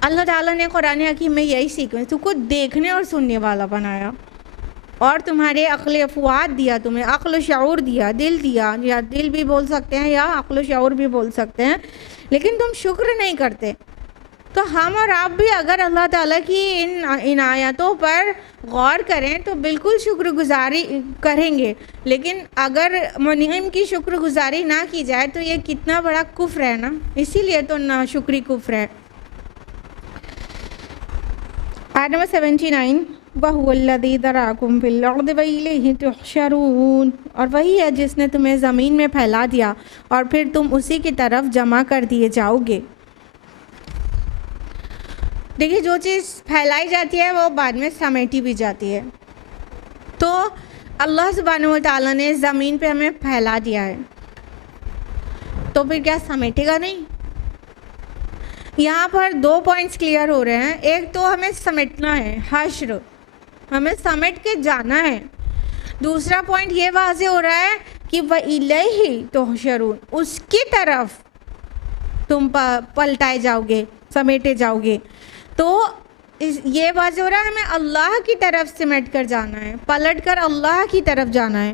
اللہ تعالیٰ نے قرآن حکیم میں یہی سیکوینس تو کو دیکھنے اور سننے والا بنایا، اور تمہارے عقل افواد دیا، تمہیں عقل و شعور دیا، دل دیا، یا دل بھی بول سکتے ہیں یا عقل و شعور بھی بول سکتے ہیں، لیکن تم شکر نہیں کرتے. تو ہم اور آپ بھی اگر اللہ تعالیٰ کی ان عنایتوں پر غور کریں تو بالکل شکر گزاری کریں گے. لیکن اگر منعم کی شکر گزاری نہ کی جائے تو یہ کتنا بڑا کفر ہے نا. اسی لیے تو ناشکری کفر ہے. آیت نمبر 79 وَهُوَ الَّذِي ذَرَأَكُمْ فِي الْأَرْضِ وَإِلَيْهِ تُحْشَرُونَ، اور وہی ہے جس نے تمہیں زمین میں پھیلا دیا اور پھر تم اسی کی طرف جمع کر دیے جاؤ گے. دیکھیے جو چیز پھیلائی جاتی ہے وہ بعد میں سمیٹی بھی جاتی ہے. تو اللہ سبحانہ و تعالیٰ نے زمین پہ ہمیں پھیلا دیا ہے تو پھر کیا سمیٹے گا نہیں؟ یہاں پر 2 پوائنٹس کلیئر ہو رہے ہیں. ایک تو ہمیں سمیٹنا ہے، حشر، ہمیں سمیٹ کے جانا ہے. دوسرا پوائنٹ یہ واضح ہو رہا ہے کہ وَإِلَيْهِ تُحْشَرُونَ، اس کی طرف تم پلٹائے جاؤ گے، سمیٹے جاؤ گے. تو یہ واضح ہو رہا ہے ہمیں اللہ کی طرف سمیٹ کر جانا ہے، پلٹ کر اللہ کی طرف جانا ہے.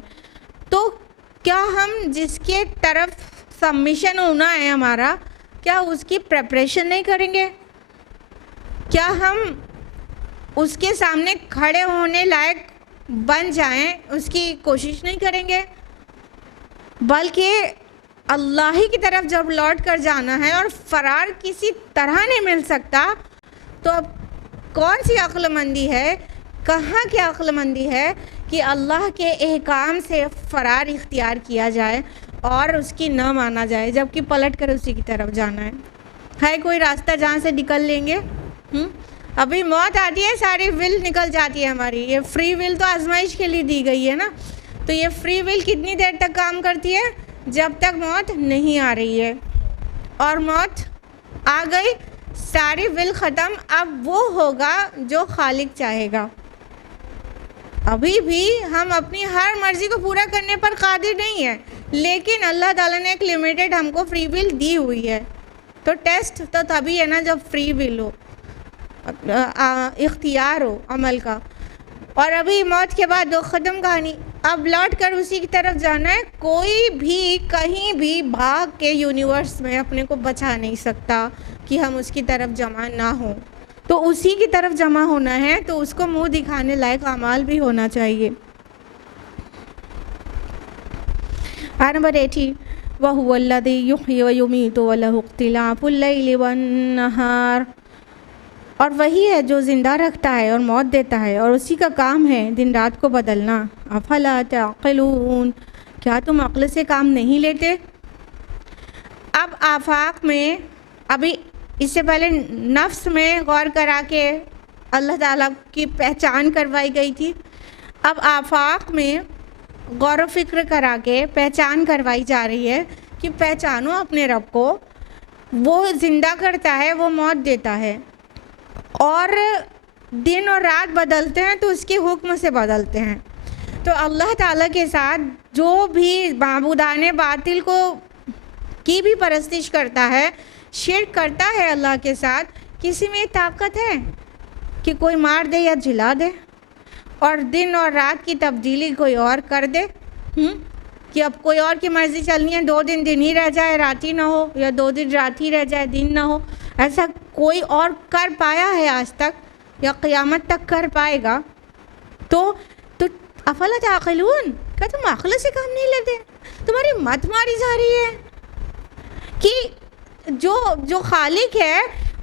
تو کیا ہم جس کے طرف سبمیشن ہونا ہے ہمارا، کیا اس کی پریپریشن نہیں کریں گے؟ کیا ہم اس کے سامنے کھڑے ہونے لائق بن جائیں، اس کی کوشش نہیں کریں گے؟ بلکہ اللہ ہی کی طرف جب لوٹ کر جانا ہے اور فرار کسی طرح نہیں مل سکتا، تو اب کون سی عقل مندی ہے، کہاں کی عقل مندی ہے کہ اللہ کے احکام سے فرار اختیار کیا جائے اور اس کی نہ مانا جائے، جبکہ پلٹ کر اسی کی طرف جانا ہے کوئی راستہ جہاں سے نکل لیں گے؟ ابھی موت آتی ہے ساری ول نکل جاتی ہے ہماری. یہ فری ول تو آزمائش کے لیے دی گئی ہے نا. تو یہ فری ول کتنی دیر تک کام کرتی ہے؟ جب تک موت نہیں آ رہی ہے. اور موت آ گئی، ساری ول ختم. اب وہ ہوگا جو خالق چاہے گا. ابھی بھی ہم اپنی ہر مرضی کو پورا کرنے پر قادر نہیں ہیں، لیکن اللہ تعالیٰ نے ایک لمیٹڈ ہم کو فری ول دی ہوئی ہے. تو ٹیسٹ تو تبھی ہے نا جب فری ول ہو، اختیار ہو عمل کا. اور ابھی موت کے بعد وہ ختم کہانی. اب لوٹ کر اسی کی طرف جانا ہے. کوئی بھی کہیں بھی بھاگ کے یونیورس میں اپنے کو بچا نہیں سکتا کہ ہم اس کی طرف جمع نہ ہوں. تو اسی کی طرف جمع ہونا ہے تو اس کو منہ دکھانے لائق اعمال بھی ہونا چاہیے. آیت نمبر 80 وَهُوَ الَّذِي يُحْيِي وَيُمِيتُ وَلَهُ اخْتِلَافُ اللَّيْلِ وَالنَّهَارِ اور وہی ہے جو زندہ رکھتا ہے اور موت دیتا ہے، اور اسی کا کام ہے دن رات کو بدلنا۔ افلا تعقلون، کیا تم عقل سے کام نہیں لیتے؟ اب آفاق میں، ابھی اس سے پہلے نفس میں غور کرا کے اللہ تعالیٰ کی پہچان کروائی گئی تھی، اب آفاق میں غور و فکر کرا کے پہچان کروائی جا رہی ہے کہ پہچانو اپنے رب کو، وہ زندہ کرتا ہے، وہ موت دیتا ہے، اور دن اور رات بدلتے ہیں تو اس کے حکم سے بدلتے ہیں۔ تو اللہ تعالیٰ کے ساتھ جو بھی معبودان باطل کو کی بھی پرستش کرتا ہے، شرک کرتا ہے اللہ کے ساتھ، کسی میں طاقت ہے کہ کوئی مار دے یا جلا دے، اور دن اور رات کی تبدیلی کوئی اور کر دے، کہ اب کوئی اور کی مرضی چلنی ہے، 2 دن دن ہی رہ جائے رات ہی نہ ہو، یا 2 دن رات ہی رہ جائے دن نہ ہو، ایسا کوئی اور کر پایا ہے آج تک یا قیامت تک کر پائے گا؟ تو افلا تعقلون، کیا تم عقل سے کام نہیں لیتے؟ تمہاری مت ماری جا رہی ہے کہ جو خالق ہے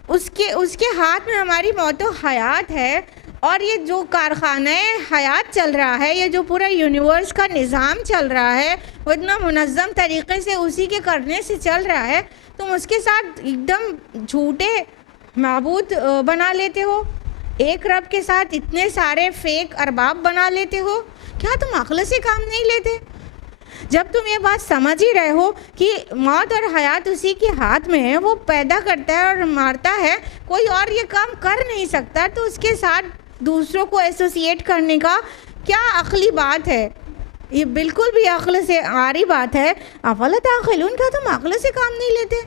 اس کے ہاتھ میں ہماری موت و حیات ہے، اور یہ جو کارخانہ حیات چل رہا ہے، یہ جو پورا یونیورس کا نظام چل رہا ہے، وہ اتنا منظم طریقے سے اسی کے کرنے سے چل رہا ہے، تم اس کے ساتھ ایک دم جھوٹے معبود بنا لیتے ہو، ایک رب کے ساتھ اتنے سارے فیک ارباب بنا لیتے ہو، کیا تم عقل سے کام نہیں لیتے؟ جب تم یہ بات سمجھ ہی رہے ہو کہ موت اور حیات اسی کے ہاتھ میں ہے، وہ پیدا کرتا ہے اور مارتا ہے، کوئی اور یہ کام کر نہیں سکتا، تو اس کے ساتھ دوسروں کو ایسوسیٹ کرنے کا کیا عقلی بات ہے؟ یہ بالکل بھی عقل سے آری بات ہے۔ افلا تعقلون، کیا تم عقل سے کام نہیں لیتے؟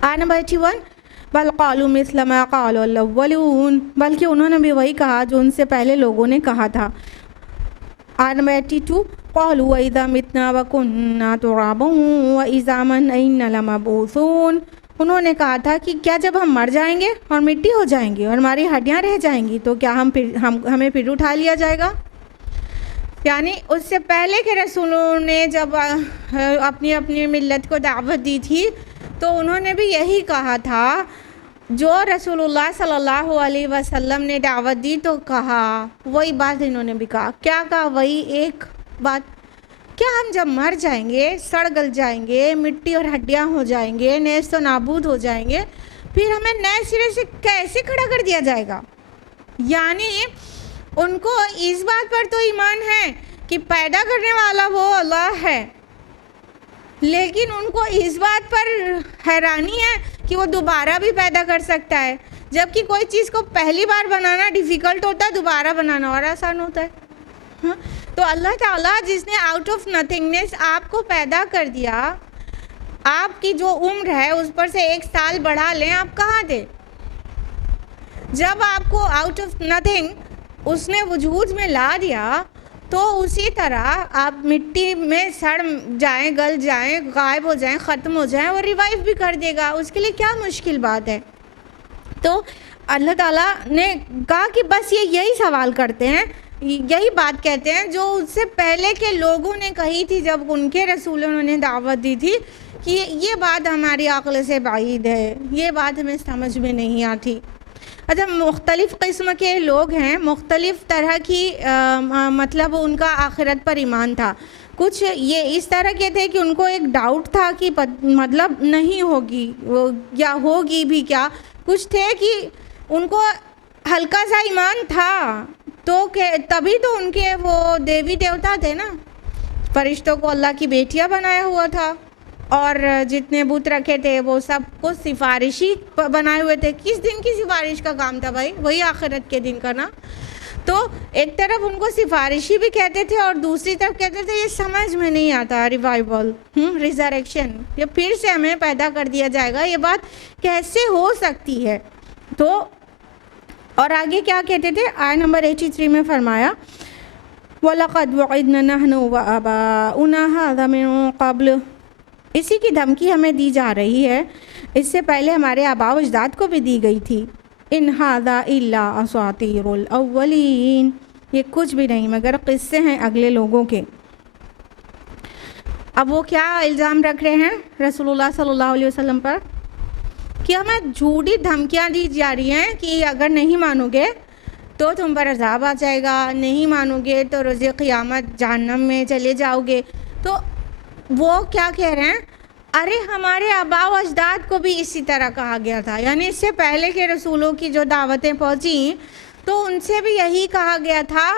آیت نمبر 81، بل قالوا مثل ما قال الاولون، بلکہ انہوں نے بھی وہی کہا جو ان سے پہلے لوگوں نے کہا تھا۔ آیت نمبر 82، قالوا وَإِذَا مِتْنَا وَكُنَّا تُرَابًا وَعِظَامًا أَإِنَّا لَمَبْعُوثُونَ، انہوں نے کہا تھا کہ کیا جب ہم مر جائیں گے اور مٹی ہو جائیں گی اور ہماری ہڈیاں رہ جائیں گی تو کیا ہمیں پھر اٹھا لیا جائے گا؟ یعنی اس سے پہلے کے رسولوں نے جب اپنی ملت کو دعوت دی تھی تو انہوں نے بھی یہی کہا تھا، جو رسول اللہ صلی اللہ علیہ وسلم نے دعوت دی تو کہا وہی بات انہوں نے بھی کہا۔ کیا کہا؟ وہی ایک بات، کیا ہم جب مر جائیں گے، سڑ گل جائیں گے، مٹی اور ہڈیاں ہو جائیں گے، نیست و نابود ہو جائیں گے، پھر ہمیں نئے سرے سے کیسے کھڑا کر دیا جائے گا؟ یعنی ان کو اس بات پر تو ایمان ہے کہ پیدا کرنے والا وہ اللہ ہے، لیکن ان کو اس بات پر حیرانی ہے کہ وہ دوبارہ بھی پیدا کر سکتا ہے، جبکہ کوئی چیز کو پہلی بار بنانا ڈیفیکلٹ ہوتا ہے، دوبارہ بنانا اور آسان ہوتا ہے۔ تو اللہ تعالیٰ جس نے آؤٹ آف نتھنگنیس آپ کو پیدا کر دیا، آپ کی جو عمر ہے اس پر سے 1 سال بڑھا لیں، آپ کہاں تھے جب آپ کو آؤٹ آف نتھنگ اس نے وجود میں لا دیا؟ تو اسی طرح آپ مٹی میں سڑ جائیں، گل جائیں، غائب ہو جائیں، ختم ہو جائیں، اور ریوائیو بھی کر دے گا، اس کے لیے کیا مشکل بات ہے؟ تو اللہ تعالیٰ نے کہا کہ بس یہی سوال کرتے ہیں، یہی بات کہتے ہیں جو اس سے پہلے کے لوگوں نے کہی تھی جب ان کے رسولوں نے دعوت دی تھی کہ یہ بات ہماری عقل سے بعید ہے، یہ بات ہمیں سمجھ میں نہیں آتی۔ اچھا، مختلف قسم کے لوگ ہیں، مختلف طرح کی مطلب ان کا آخرت پر ایمان تھا۔ کچھ یہ اس طرح کے تھے کہ ان کو ایک ڈاؤٹ تھا کہ مطلب نہیں ہوگی یا ہوگی بھی کیا۔ کچھ تھے کہ ان کو ہلکا سا ایمان تھا، تو تبھی تو ان کے وہ دیوی دیوتا تھے نا، فرشتوں کو اللہ کی بیٹیاں بنایا ہوا تھا، اور جتنے بت رکھے تھے وہ سب کو سفارشی بنائے ہوئے تھے۔ کس دن کی سفارش کا کام تھا بھائی؟ وہی آخرت کے دن کا نا۔ تو ایک طرف ان کو سفارشی بھی کہتے تھے اور دوسری طرف کہتے تھے یہ سمجھ میں نہیں آتا، ریوائیول، ریزریکشن، یہ پھر سے ہمیں پیدا کر دیا جائے گا، یہ بات کیسے ہو سکتی ہے؟ تو اور آگے کیا کہتے تھے؟ آیت نمبر 83 میں فرمایا وَلَقَدْ وَعِدْنَا نَحْنُ وَآبَاؤُنَا هَذَا مِن قَبْلُ، اسی کی دھمکی ہمیں دی جا رہی ہے، اس سے پہلے ہمارے آباء و اجداد کو بھی دی گئی تھی۔ ان ھذا الا اساطیر الاولین، یہ کچھ بھی نہیں مگر قصے ہیں اگلے لوگوں کے۔ اب وہ کیا الزام رکھ رہے ہیں رسول اللہ صلی اللہ علیہ وسلم پر؟ کہ ہمیں جھوٹی دھمکیاں دی جا رہی ہیں کہ اگر نہیں مانو گے تو تم پر عذاب آ جائے گا، نہیں مانو گے تو روز قیامت جہنم میں چلے جاؤ گے. تو وہ کیا کہہ رہے ہیں، ارے ہمارے آباء و اجداد کو بھی اسی طرح کہا گیا تھا، یعنی اس سے پہلے کے رسولوں کی جو دعوتیں پہنچیں تو ان سے بھی یہی کہا گیا تھا،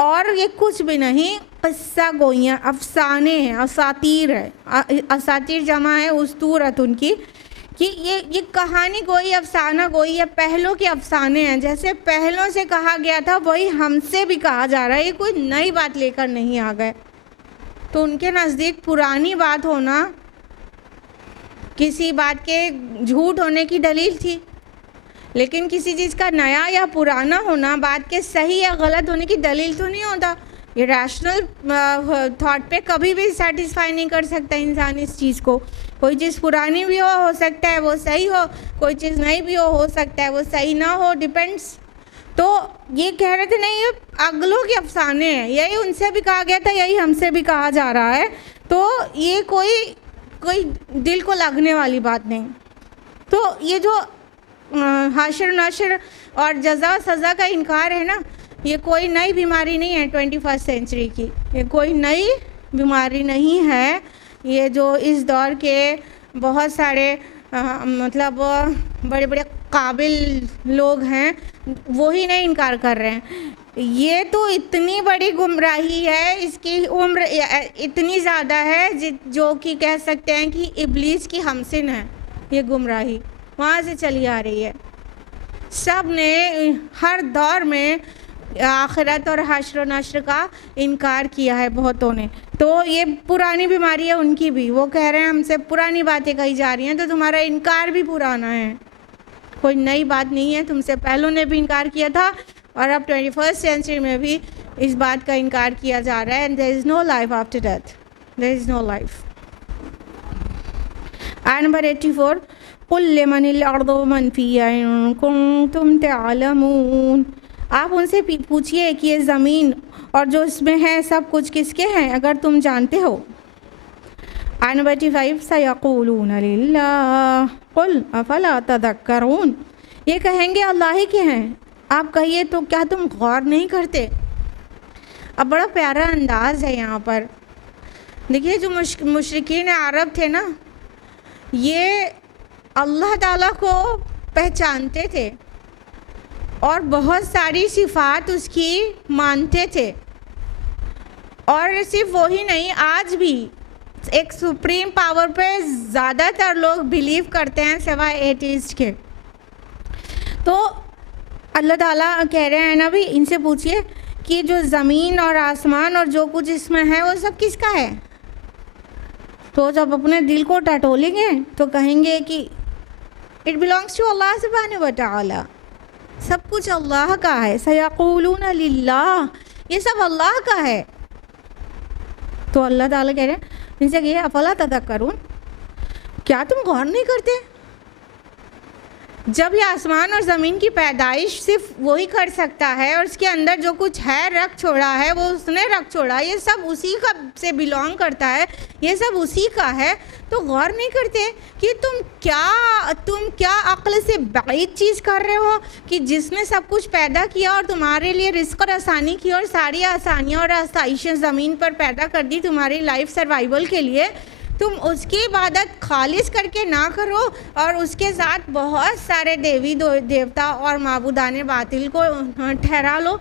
اور یہ کچھ بھی نہیں، قصہ گوئیاں، افسانے ہیں، اساطیر ہے. اساطیر جمع ہے اسطورت ان کی، کہ یہ کہانی گوئی، افسانہ گوئی، یہ پہلوں کے افسانے ہیں. جیسے پہلوں سے کہا گیا تھا وہی ہم سے بھی کہا جا رہا ہے، یہ کوئی نئی بات لے کر نہیں آ گئے. تو ان کے نزدیک پرانی بات ہونا کسی بات کے جھوٹ ہونے کی دلیل تھی، لیکن کسی چیز کا نیا یا پرانا ہونا بات کے صحیح یا غلط ہونے کی دلیل تو نہیں ہوتا. یہ ریشنل تھاٹ پہ کبھی بھی سیٹسفائی نہیں کر سکتا انسان اس چیز کو. کوئی چیز پرانی بھی ہو سکتا ہے وہ صحیح ہو، کوئی چیز نئی بھی ہو سکتا ہے وہ صحیح نہ ہو، ڈیپینڈس. تو یہ کہہ رہے تھے نہیں یہ اگلوں کے افسانے ہیں، یہی ان سے بھی کہا گیا تھا، یہی ہم سے بھی کہا جا رہا ہے، تو یہ کوئی دل کو لگنے والی بات نہیں. تو یہ جو حشر نشر اور جزا و سزا کا انکار ہے نا، یہ کوئی نئی بیماری نہیں ہے 21 سینچری کی، یہ کوئی نئی بیماری نہیں ہے. یہ جو اس دور کے بہت سارے مطلب بڑے بڑے قابل لوگ ہیں وہی نہیں انکار کر رہے ہیں. یہ تو اتنی بڑی گمراہی ہے، اس کی عمر اتنی زیادہ ہے جو کہ کہہ سکتے ہیں کہ ابلیس کی ہمسن ہے. یہ گمراہی وہاں سے چلی آ رہی ہے. سب نے ہر دور میں آخرت اور حشر و نشر کا انکار کیا ہے بہتوں نے. تو یہ پرانی بیماری ہے ان کی بھی، وہ کہہ رہے ہیں ہم سے پرانی باتیں کہی جا رہی ہیں تو تمہارا انکار بھی پرانا ہے، کوئی نئی بات نہیں ہے. تم سے پہلوں نے بھی انکار کیا تھا اور اب 21 سینچری میں بھی اس بات کا انکار کیا جا رہا ہے. and there is no life after death, there is no life. آیت نمبر 84 قُلْ لِمَنِ الْأَرْضُ وَمَنْ فِيهَا إِن كُنتُمْ تَعْلَمُونَ. آپ ان سے پوچھئے کہ یہ زمین اور جو اس میں ہے سب کچھ کس کے ہیں اگر تم جانتے ہو. آیت نمبر 85 سَيَقُولُونَ لِلَّهِ قُلْ أَفَلَا تَذَكَّرُونَ. یہ کہیں گے اللہ ہی کے ہیں. آپ کہیے تو کیا تم غور نہیں کرتے. اب بڑا پیارا انداز ہے یہاں پر. دیکھیے جو مشرکین عرب تھے نا، یہ اللہ تعالیٰ کو پہچانتے تھے اور بہت ساری صفات اس کی مانتے تھے. اور صرف وہی نہیں، آج بھی ایک سپریم پاور پہ زیادہ تر لوگ بلیو کرتے ہیں سوائے ایتھیسٹ کے. تو اللہ تعالیٰ کہہ رہے ہیں نا بھی ان سے پوچھئے کہ جو زمین اور آسمان اور جو کچھ اس میں ہے وہ سب کس کا ہے. تو جب اپنے دل کو ٹٹولیں گے تو کہیں گے کہ اٹ بلانگس ٹو اللہ سبحانہ و تعالی، سب کچھ اللہ کا ہے. سیقولون للہ، یہ سب اللہ کا ہے. تو اللہ تعالیٰ کہہ رہے ہیں ان سے کہ افلا تذکرون، کیا تم غور نہیں کرتے. جب یہ آسمان اور زمین کی پیدائش صرف وہی کر سکتا ہے اور اس کے اندر جو کچھ ہے رکھ چھوڑا ہے وہ اس نے رکھ چھوڑا، یہ سب اسی کا سے بلانگ کرتا ہے، یہ سب اسی کا ہے. تو غور نہیں کرتے کہ تم کیا عقل سے بعید چیز کر رہے ہو کہ جس نے سب کچھ پیدا کیا اور تمہارے لیے رزق اور آسانی کی اور ساری آسانیاں اور آسائشیں زمین پر پیدا کر دی تمہاری لائف سروائیول کے لیے، تم اس کی عبادت خالص کر کے نہ کرو اور اس کے ساتھ بہت سارے دیوی دیوتا اور معبودان باطل کو ٹھہرا لو.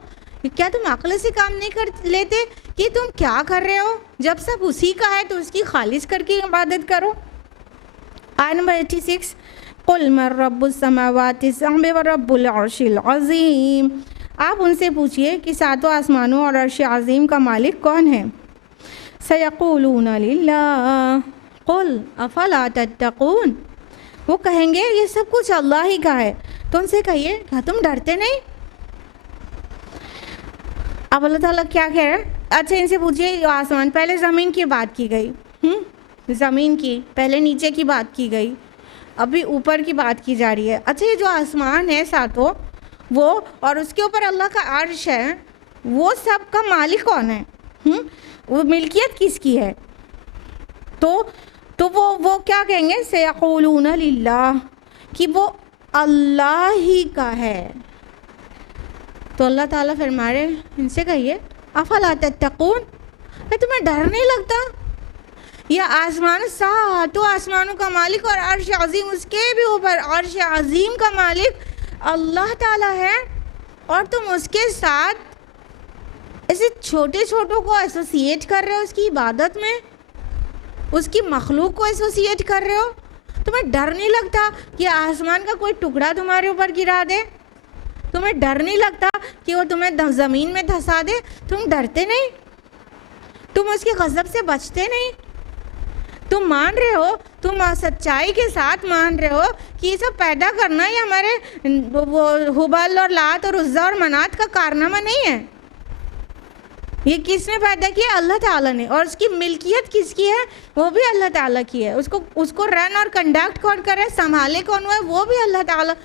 کیا تم عقل سے کام نہیں کر لیتے کہ تم کیا کر رہے ہو؟ جب سب اسی کا ہے تو اس کی خالص کر کے عبادت کرو. آیت نمبر 86 قُلْ مَن رَبُّ السَّمَاوَاتِ السَّبْعِ وَرَبُّ الْعَرْشِ الْعَظِيمِ. آپ ان سے پوچھئے کہ ساتوں آسمانوں اور عرش عظیم کا مالک کون ہے. سَيَقُولُونَ لِلَّهِ قُلْ أَفَلَا تَتَّقُونَ. وہ کہیں گے یہ سب کچھ اللہ ہی کا ہے. تو ان سے کہیے کیا تم ڈرتے نہیں. اب اللہ تعالیٰ کیا کہہ رہے ہیں. اچھا ان سے پوچھئے آسمان، پہلے زمین کی بات کی گئی، زمین کی، پہلے نیچے کی بات کی گئی، ابھی اوپر کی بات کی جا رہی ہے. اچھا یہ جو آسمان ہے ساتوں وہ اور اس کے اوپر اللہ کا عرش ہے، وہ سب کا مالک کون ہے؟ وہ ملکیت کس کی ہے؟ تو وہ کیا کہیں گے سیقولون للہ، کہ وہ اللہ ہی کا ہے. تو اللہ تعالیٰ فرما رہے ان سے کہیے افلا تتقون، تمہیں ڈر نہیں لگتا؟ یہ آسمان ساتوں آسمانوں کا مالک اور عرش عظیم، اس کے بھی اوپر عرش عظیم کا مالک اللہ تعالیٰ ہے، اور تم اس کے ساتھ ایسے چھوٹے چھوٹوں کو ایسوسیٹ کر رہے ہو اس کی عبادت میں، اس کی مخلوق کو ایسوسیٹ کر رہے ہو. تمہیں ڈر نہیں لگتا کہ آسمان کا کوئی ٹکڑا تمہارے اوپر گرا دے؟ تمہیں ڈر نہیں لگتا کہ وہ تمہیں زمین میں دھسا دے؟ تم ڈرتے نہیں؟ تم اس کے غضب سے بچتے نہیں؟ تم مان رہے ہو، تم سچائی کے ساتھ مان رہے ہو کہ یہ سب پیدا کرنا یہ ہمارے وہ ہبل اور لات اور عزا اور منات کا کارنامہ نہیں ہے. یہ کس نے پیدا کیا؟ اللہ تعالیٰ نے. اور اس کی ملکیت کس کی ہے؟ وہ بھی اللہ تعالیٰ کی ہے. اس کو رن اور کنڈکٹ کون کر رہا ہے، سنبھالے کون ہوا ہے؟ وہ بھی اللہ تعالیٰ.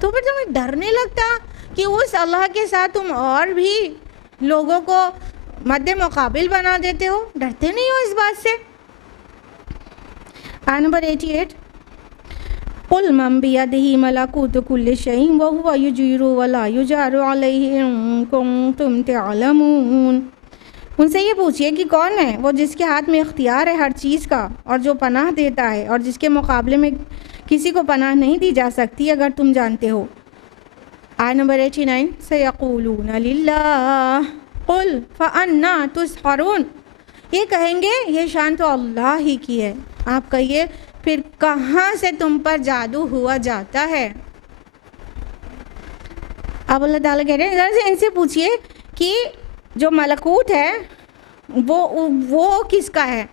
تو پھر تمہیں ڈر نہیں لگتا کہ اس اللہ کے ساتھ تم اور بھی لوگوں کو مد مقابل بنا دیتے ہو؟ ڈرتے نہیں ہو اس بات سے؟ آیت نمبر 88 قُلْ مَنْ بِيَدِهِ مَلَكُوتُ كُلِّ شَيْءٍ وَهُوَ يُجِيرُ وَلَا يُجَارُ عَلَيْهِ إِن كُنتُمْ تَعْلَمُونَ. ان سے یہ پوچھئے کہ کون ہے وہ جس کے ہاتھ میں اختیار ہے ہر چیز کا، اور جو پناہ دیتا ہے اور جس کے مقابلے میں کسی کو پناہ نہیں دی جا سکتی اگر تم جانتے ہو. آیت نمبر 89 سَيَقُولُونَ لِلَّهِ قُلْ فَأَنَّىٰ تُسْحَرُونَ. یہ کہیں گے یہ شان تو اللہ ہی کی ہے. آپ کہیے پھر کہاں سے تم پر جادو ہوا جاتا ہے؟ اب اللہ تعالیٰ کہہ رہے ہیں ذرا سے ان سے پوچھئے کہ جو ملکوت ہے وہ کس کا ہے؟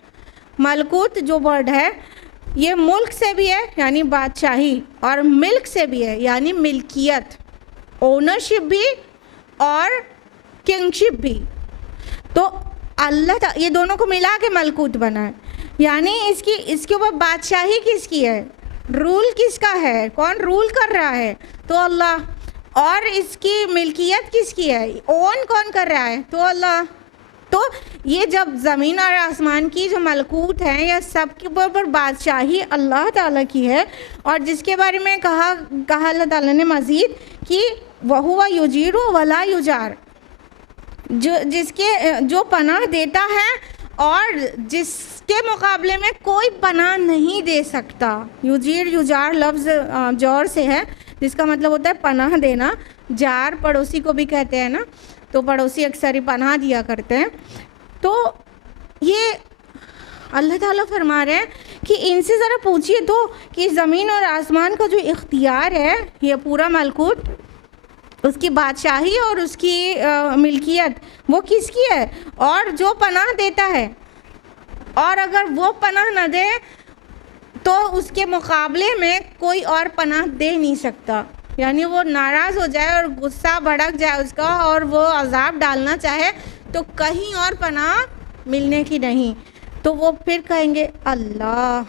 ملکوت جو ورڈ ہے یہ ملک سے بھی ہے یعنی بادشاہی، اور ملک سے بھی ہے یعنی ملکیت، اونرشپ بھی اور کنگشپ بھی. تو اللہ تعالیٰ یہ دونوں کو ملا کے ملکوت بنا ہے. یعنی اس کے اوپر بادشاہی کس کی ہے، رول کس کا ہے، کون رول کر رہا ہے؟ تو اللہ. اور اس کی ملکیت کس کی ہے، اون کون کر رہا ہے؟ تو اللہ. تو یہ جب زمین اور آسمان کی جو ملکوت ہیں یا سب کے اوپر بادشاہی اللہ تعالیٰ کی ہے، اور جس کے بارے میں کہا اللہ تعالیٰ نے مزید کہ وَهُوَ يُجِيرُ وَلَا يُجَارُ، جو پناہ دیتا ہے اور جس کے مقابلے میں کوئی پناہ نہیں دے سکتا. یجیر یجار لفظ جور سے ہے جس کا مطلب ہوتا ہے پناہ دینا. جار پڑوسی کو بھی کہتے ہیں نا، تو پڑوسی اکثر ہی پناہ دیا کرتے ہیں. تو یہ اللہ تعالیٰ فرما رہے ہیں کہ ان سے ذرا پوچھئے تو کہ زمین اور آسمان کا جو اختیار ہے، یہ پورا ملکوت، اس کی بادشاہی اور اس کی ملکیت وہ کس کی ہے، اور جو پناہ دیتا ہے، اور اگر وہ پناہ نہ دے تو اس کے مقابلے میں کوئی اور پناہ دے نہیں سکتا. یعنی وہ ناراض ہو جائے اور غصہ بھڑک جائے اس کا اور وہ عذاب ڈالنا چاہے تو کہیں اور پناہ ملنے کی نہیں. تو وہ پھر کہیں گے اللہ.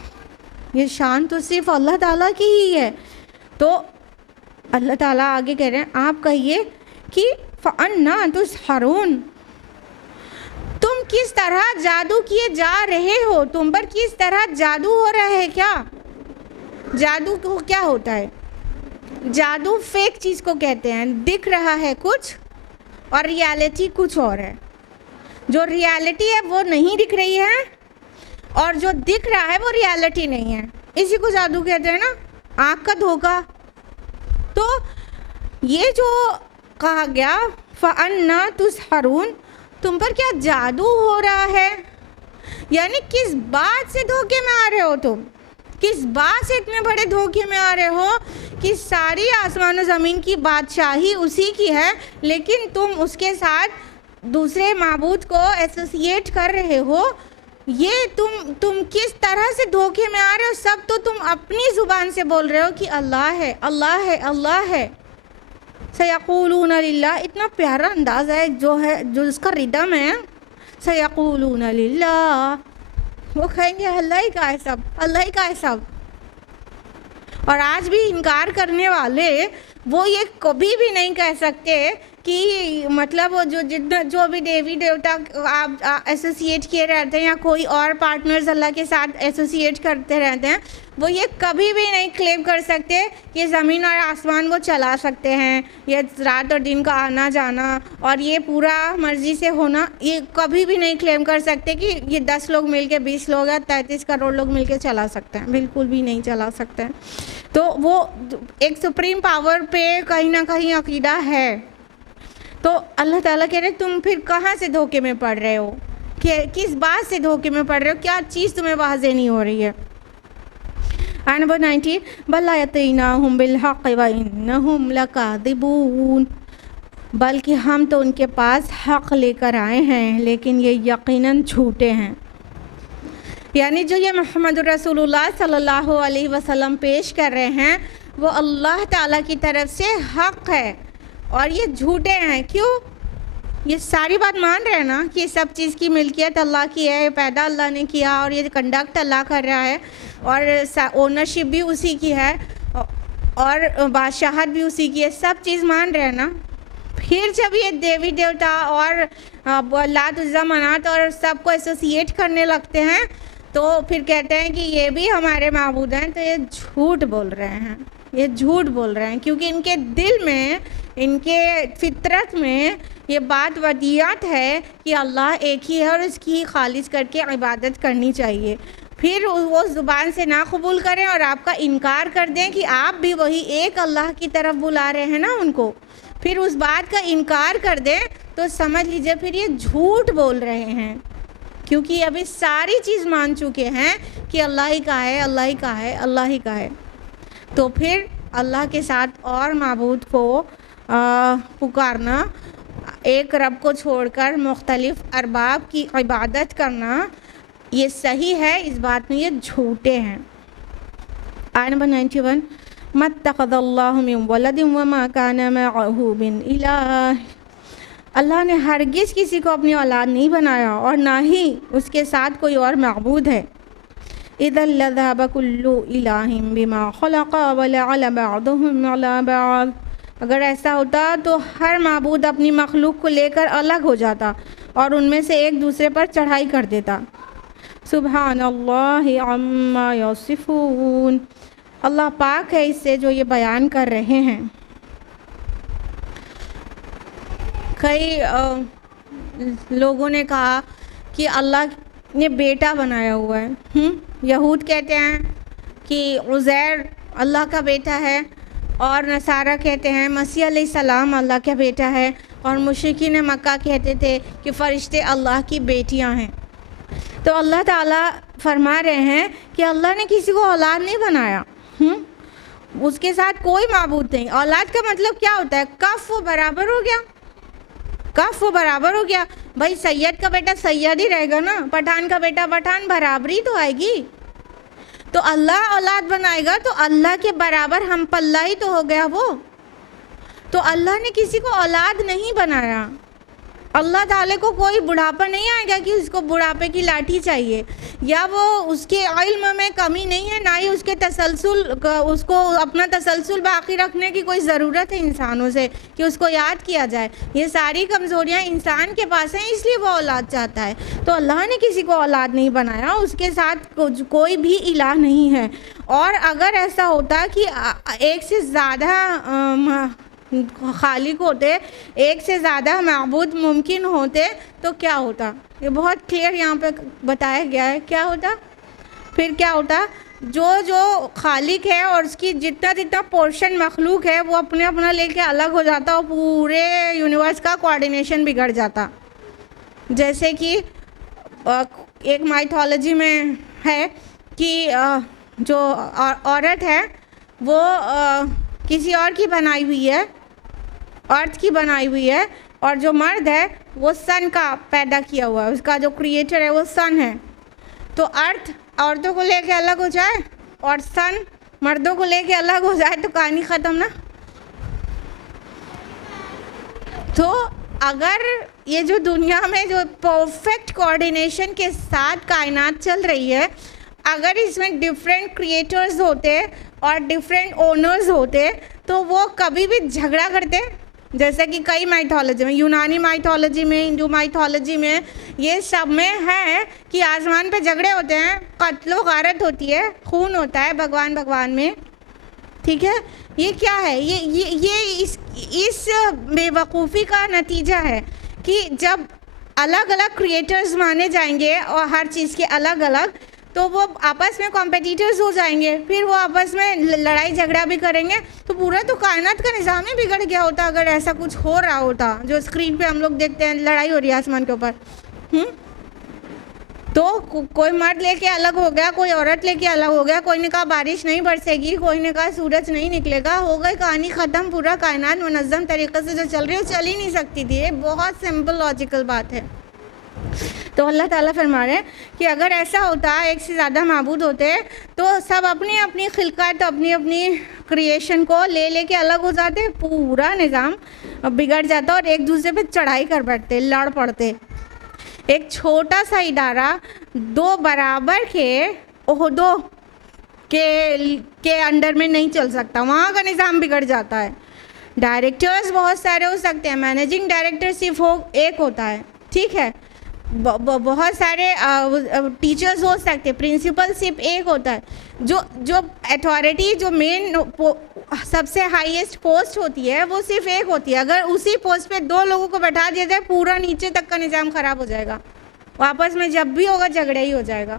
یہ شان تو صرف اللہ تعالیٰ کی ہی ہے. تو اللہ تعالیٰ آگے کہہ رہے ہیں آپ کہیے کہ فَأَنَّىٰ تُسْحَرُونَ، تم کس طرح جادو کیے جا رہے ہو، تم پر کس طرح جادو ہو رہا ہے. کیا جادو کو کیا ہوتا ہے؟ جادو فیک چیز کو کہتے ہیں، دکھ رہا ہے کچھ اور ریالٹی کچھ اور ہے. جو ریالٹی ہے وہ نہیں دکھ رہی ہے، اور جو دکھ رہا ہے وہ ریالٹی نہیں ہے. اسی کو جادو کہتے ہیں نا، آنکھ کا دھوکہ. تو یہ جو کہا گیا فَأَنَّىٰ تُسْحَرُونَ، تم پر کیا جادو ہو رہا ہے؟ یعنی کس بات سے دھوکے میں آ رہے ہو؟ تم کس بات سے اتنے بڑے دھوکے میں آ رہے ہو کہ ساری آسمان و زمین کی بادشاہی اسی کی ہے، لیکن تم اس کے ساتھ دوسرے معبود کو ایسوسیٹ کر رہے ہو. یہ تم کس طرح سے دھوکے میں آ رہے ہو؟ سب تو تم اپنی زبان سے بول رہے ہو کہ اللہ ہے اللہ ہے اللہ ہے. سیقولون للہ، اتنا پیارا انداز ہے جو اس کا ردم ہے. سیقولون للہ، وہ کہیں گے اللہ ہی کا ہے سب، اللہ ہی کا ہے سب. اور آج بھی انکار کرنے والے وہ یہ کبھی بھی نہیں کہہ سکتے کہ مطلب جو بھی دیوی دیوتا آپ ایسوسیٹ کیے رہتے ہیں یا کوئی اور پارٹنرز اللہ کے ساتھ ایسوسیٹ کرتے رہتے ہیں، وہ یہ کبھی بھی نہیں کلیم کر سکتے کہ زمین اور آسمان وہ چلا سکتے ہیں، یہ رات اور دن کا آنا جانا اور یہ پورا مرضی سے ہونا، یہ کبھی بھی نہیں کلیم کر سکتے کہ یہ 10 لوگ مل کے 20 لوگ یا 33 کروڑ لوگ مل کے چلا سکتے ہیں، بالکل بھی نہیں چلا سکتے ہیں۔ تو وہ ایک سپریم پاور پہ کہیں نہ کہیں عقیدہ ہے۔ تو اللہ تعالیٰ کہہ رہے تم پھر کہاں سے دھوکے میں پڑ رہے ہو، کہ کس بات سے دھوکے میں پڑ رہے ہو، کیا چیز تمہیں واضح نہیں ہو رہی ہے۔ نمبر 19 بل یاتیناہم بالحق وانہم لکاذبون، بلکہ ہم تو ان کے پاس حق لے کر آئے ہیں لیکن یہ یقیناً جھوٹے ہیں۔ یعنی جو یہ محمد رسول اللہ صلی اللہ علیہ وسلم پیش کر رہے ہیں وہ اللہ تعالیٰ کی طرف سے حق ہے اور یہ جھوٹے ہیں۔ کیوں؟ یہ ساری بات مان رہے ہیں نا کہ سب چیز کی ملکیت اللہ کی ہے، پیدا اللہ نے کیا اور یہ کنڈکٹ اللہ کر رہا ہے اور اونرشپ بھی اسی کی ہے اور بادشاہت بھی اسی کی ہے، سب چیز مان رہے ہیں نا۔ پھر جب یہ دیوی دیوتا اور لات عزا منات اور سب کو ایسوسیٹ کرنے لگتے ہیں تو پھر کہتے ہیں کہ یہ بھی ہمارے معبود ہیں، تو یہ جھوٹ بول رہے ہیں، یہ جھوٹ بول رہے ہیں، کیونکہ ان کے دل میں، ان کے فطرت میں یہ بات ودیعت ہے کہ اللہ ایک ہی ہے اور اس کی خالص کر کے عبادت کرنی چاہیے۔ پھر وہ زبان سے نہ قبول کریں اور آپ کا انکار کر دیں کہ آپ بھی وہی ایک اللہ کی طرف بلا رہے ہیں نا ان کو، پھر اس بات کا انکار کر دیں تو سمجھ لیجئے پھر یہ جھوٹ بول رہے ہیں، کیونکہ ابھی ساری چیز مان چکے ہیں کہ اللہ ہی کا ہے، اللہ ہی کا ہے، اللہ ہی کا ہے۔ تو پھر اللہ کے ساتھ اور معبود کو پکارنا، ایک رب کو چھوڑ کر مختلف ارباب کی عبادت کرنا، یہ صحیح ہے، اس بات میں یہ جھوٹے ہیں۔ آیت نمبر 91 مَا اتَّخَذَ اللَّهُ مِن وَلَدٍ وَمَا كَانَ مَعَهُ مِنْ إِلَٰهٍ، اللہ نے ہرگز کسی کو اپنی اولاد نہیں بنایا اور نہ ہی اس کے ساتھ کوئی اور معبود ہے۔ إِذًا لَذَهَبَ كُلُّ إِلَٰهٍ بِمَا خَلَقَ وَلَعَلَ بَعْضُهُمْ عَلَىٰ بَعْضٍ، اگر ایسا ہوتا تو ہر معبود اپنی مخلوق کو لے کر الگ ہو جاتا اور ان میں سے ایک دوسرے پر چڑھائی کر دیتا۔ سبحان اللہ عما یصفون، اللہ پاک ہے اس سے جو یہ بیان کر رہے ہیں۔ کئی لوگوں نے کہا کہ اللہ نے بیٹا بنایا ہوا ہے، یہود کہتے ہیں کہ عزیر اللہ کا بیٹا ہے اور نصارہ کہتے ہیں مسیح علیہ السلام اللہ کا بیٹا ہے، اور مشرکین مکہ کہتے تھے کہ فرشتے اللہ کی بیٹیاں ہیں۔ تو اللہ تعالیٰ فرما رہے ہیں کہ اللہ نے کسی کو اولاد نہیں بنایا، اس کے ساتھ کوئی معبود نہیں۔ اولاد کا مطلب کیا ہوتا ہے؟ کف و برابر ہو گیا، کف و برابر ہو گیا، بھائی سید کا بیٹا سید ہی رہے گا نا، پٹھان کا بیٹا پٹھان، برابری تو آئے گی۔ تو اللہ اولاد بنائے گا تو اللہ کے برابر ہم پلہ ہی تو ہو گیا وہ۔ تو اللہ نے کسی کو اولاد نہیں بنایا، اللہ تعالیٰ کو کوئی بڑھاپا نہیں آئے گا کہ اس کو بڑھاپے کی لاٹھی چاہیے، یا وہ اس کے علم میں کمی نہیں ہے، نہ ہی اس کے تسلسل، اس کو اپنا تسلسل باقی رکھنے کی کوئی ضرورت ہے انسانوں سے کہ اس کو یاد کیا جائے۔ یہ ساری کمزوریاں انسان کے پاس ہیں، اس لیے وہ اولاد چاہتا ہے۔ تو اللہ نے کسی کو اولاد نہیں بنایا، اس کے ساتھ کوئی بھی الہ نہیں ہے۔ اور اگر ایسا ہوتا کہ ایک سے زیادہ خالق ہوتے، ایک سے زیادہ معبود ممکن ہوتے تو کیا ہوتا؟ یہ بہت کلیئر یہاں پہ بتایا گیا ہے۔ کیا ہوتا؟ پھر کیا ہوتا؟ جو خالق ہے اور اس کی جتنا پورشن مخلوق ہے وہ اپنا لے کے الگ ہو جاتا اور پورے یونیورس کا کوارڈینیشن بگڑ جاتا۔ جیسے کہ ایک مائتھولوجی میں ہے کہ جو عورت ہے وہ کسی اور کی بنائی ہوئی ہے، ارتھ کی بنائی ہوئی ہے، اور جو مرد ہے وہ سن کا پیدا کیا ہوا ہے، اس کا جو کریٹر ہے وہ سن ہے۔ تو ارتھ عورتوں کو لے کے الگ ہو جائے اور سن مردوں کو لے کے الگ ہو جائے تو کہانی ختم نا۔ تو اگر یہ جو دنیا میں جو پرفیکٹ کوآرڈینیشن کے ساتھ کائنات چل رہی ہے، اگر اس میں ڈیفرنٹ کریٹرز ہوتے اور ڈیفرنٹ اونرز ہوتے تو وہ کبھی بھی جھگڑا کرتے؟ جیسا کہ کئی مائتھولوجی میں، یونانی مائتھولوجی میں، ہندو مائتھولوجی میں، یہ سب میں ہے کہ آسمان پہ جھگڑے ہوتے ہیں، قتل و غارت ہوتی ہے، خون ہوتا ہے بھگوان میں. ٹھیک ہے، یہ کیا ہے؟ یہ اس بے وقوفی کا نتیجہ ہے کہ جب الگ الگ کریٹرز مانے جائیں گے اور ہر چیز کے الگ الگ، تو وہ آپس میں کمپٹیٹرز ہو جائیں گے، پھر وہ آپس میں لڑائی جھگڑا بھی کریں گے، تو پورا تو کائنات کا نظام ہی بگڑ گیا ہوتا اگر ایسا کچھ ہو رہا ہوتا جو اسکرین پہ ہم لوگ دیکھتے ہیں، لڑائی ہو رہی ہے آسمان کے اوپر. تو کوئی مرد لے کے الگ ہو گیا، کوئی عورت لے کے الگ ہو گیا، کوئی نے کہا بارش نہیں برسے گی، کوئی نے کہا سورج نہیں نکلے گا، ہو گئی کہانی ختم. پورا کائنات منظم طریقے سے جو چل رہی ہے وہ چل ہی نہیں سکتی تھی. یہ بہت سمپل لاجیکل بات ہے. تو اللہ تعالیٰ فرما رہے ہیں کہ اگر ایسا ہوتا، ایک سے زیادہ معبود ہوتے، تو سب اپنی اپنی خلقت، اپنی اپنی کریشن کو لے کے الگ ہو جاتے، پورا نظام بگڑ جاتا اور ایک دوسرے پہ چڑھائی کر بیٹھتے، لڑ پڑتے. ایک چھوٹا سا ادارہ 2 برابر کے عہدوں کے انڈر میں نہیں چل سکتا، وہاں کا نظام بگڑ جاتا ہے. ڈائریکٹرز بہت سارے ہو سکتے ہیں، مینیجنگ ڈائریکٹر صرف ایک ہوتا ہے. ٹھیک ہے، بہت سارے ٹیچرز ہو سکتے، پرنسپل صرف ایک ہوتا ہے. جو اتھارٹی، جو مین سب سے ہائیسٹ پوسٹ ہوتی ہے وہ صرف ایک ہوتی ہے. اگر اسی پوسٹ پہ 2 لوگوں کو بٹھا دیا جائے، پورا نیچے تک کا نظام خراب ہو جائے گا، واپس میں جب بھی ہوگا جھگڑا ہی ہو جائے گا.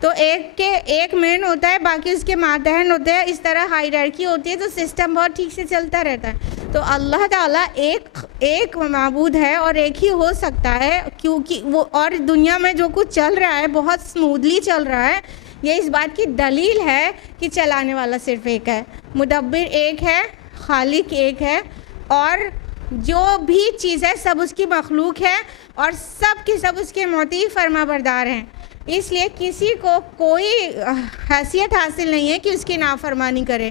تو ایک مین ہوتا ہے، باقی اس کے ماتحت ہوتے ہیں، اس طرح ہائرارکی ہوتی ہے، تو سسٹم بہت ٹھیک سے چلتا رہتا ہے. تو اللہ تعالیٰ ایک معبود ہے اور ایک ہی ہو سکتا ہے، کیونکہ وہ اور دنیا میں جو کچھ چل رہا ہے بہت سمودلی چل رہا ہے. یہ اس بات کی دلیل ہے کہ چلانے والا صرف ایک ہے، مدبر ایک ہے، خالق ایک ہے، اور جو بھی چیز ہے سب اس کی مخلوق ہے اور سب کی سب اس کے مطیع فرما بردار ہیں. اس لیے کسی کو کوئی حیثیت حاصل نہیں ہے کہ اس کی نافرمانی کرے،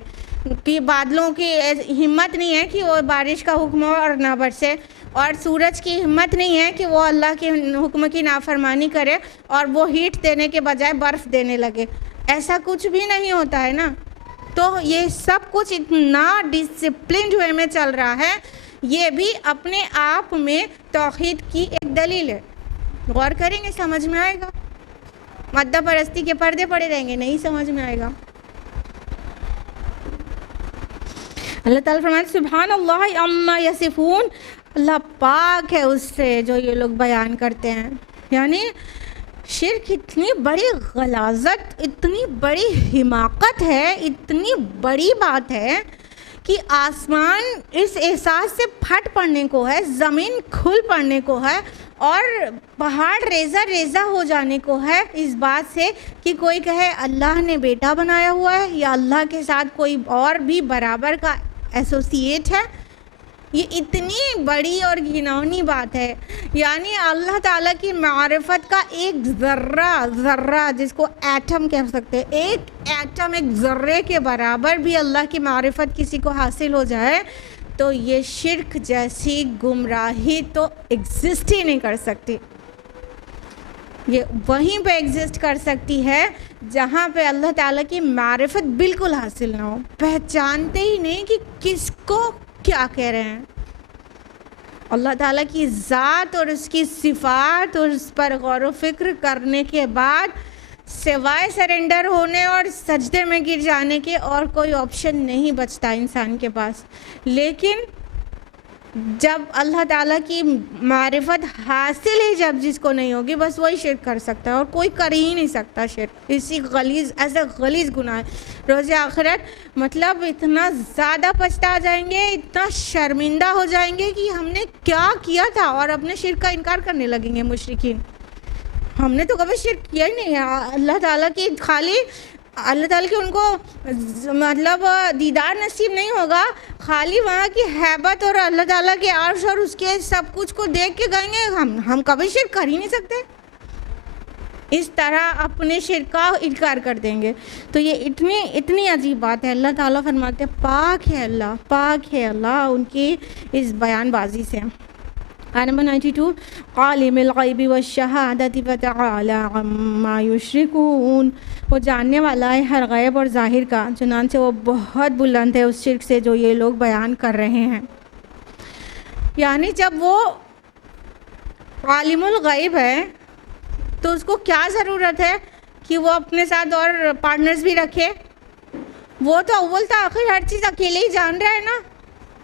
کہ بادلوں کی ہمت نہیں ہے کہ وہ بارش کا حکم ہو اور نہ برسے، اور سورج کی ہمت نہیں ہے کہ وہ اللہ کے حکم کی نافرمانی کرے اور وہ ہیٹ دینے کے بجائے برف دینے لگے. ایسا کچھ بھی نہیں ہوتا ہے نا. تو یہ سب کچھ اتنا ڈسپلنڈ وے میں چل رہا ہے، یہ بھی اپنے آپ میں توحید کی ایک دلیل ہے. غور کریں گے سمجھ میں آئے گا. مادہ پرستی کے پردے پڑے رہیں گے، نہیں سمجھ میں آئے گا. اللہ تعالیٰ فرماتے سبحان اللہ عما یصفون، اللہ پاک ہے اس سے جو یہ لوگ بیان کرتے ہیں. یعنی شرک اتنی بڑی غلاظت، اتنی بڑی حماقت ہے، اتنی بڑی بات ہے کہ آسمان اس احساس سے پھٹ پڑنے کو ہے، زمین کھل پڑنے کو ہے، اور پہاڑ ریزہ ریزہ ہو جانے کو ہے اس بات سے کہ کوئی کہے اللہ نے بیٹا بنایا ہوا ہے یا اللہ کے ساتھ کوئی اور بھی برابر کا ایسوسیٹ ہے. یہ اتنی بڑی اور گھناؤنی بات ہے. یعنی اللہ تعالیٰ کی معرفت کا ایک ذرہ جس کو ایٹم کہہ سکتے ہیں، ایک ایٹم، ایک ذرے کے برابر بھی اللہ کی معرفت کسی کو حاصل ہو جائے تو یہ شرک جیسی گمراہی تو ایگزسٹ ہی نہیں کر سکتی. یہ وہیں پہ ایگزسٹ کر سکتی ہے جہاں پہ اللہ تعالیٰ کی معرفت بالکل حاصل نہ ہو، پہچانتے ہی نہیں کہ کس کو کیا کہہ رہے ہیں. اللہ تعالیٰ کی ذات اور اس کی صفات اور اس پر غور و فکر کرنے کے بعد سوائے سرنڈر ہونے اور سجدے میں گر جانے کے اور کوئی آپشن نہیں بچتا انسان کے پاس. لیکن جب اللہ تعالیٰ کی معرفت حاصل ہی جب جس کو نہیں ہوگی، بس وہی شرک کر سکتا ہے، اور کوئی کر ہی نہیں سکتا شرک. ایسا غلیظ گناہ ہے روز آخرت. مطلب اتنا زیادہ پچھتا جائیں گے، اتنا شرمندہ ہو جائیں گے کہ ہم نے کیا کیا تھا، اور اپنے شرک کا انکار کرنے لگیں گے مشرکین. ہم نے تو کبھی شرک کیا ہی نہیں ہے. اللہ تعالیٰ کی خالی اللہ تعالیٰ کی ان کو مطلب دیدار نصیب نہیں ہوگا، خالی وہاں کی ہیبت اور اللہ تعالیٰ کے عرش اور اس کے سب کچھ کو دیکھ کے کہیں گے ہم کبھی شرک کر ہی نہیں سکتے. اس طرح اپنے شرک کا انکار کر دیں گے. تو یہ اتنی عجیب بات ہے. اللہ تعالیٰ فرماتے ہیں پاک ہے اللہ، پاک ہے اللہ ان کی اس بیان بازی سے. نمبر 92 عالم الغیب والشہادۃ فتعالی عما یشرکون، وہ جاننے والا ہے ہر غیب اور ظاہر کا، چنانچہ وہ بہت بلند ہے اس شرک سے جو یہ لوگ بیان کر رہے ہیں. یعنی جب وہ عالم الغیب ہے تو اس کو کیا ضرورت ہے کہ وہ اپنے ساتھ اور پارٹنرز بھی رکھے؟ وہ تو اول تا آخر ہر چیز اکیلے ہی جان رہا ہے نا،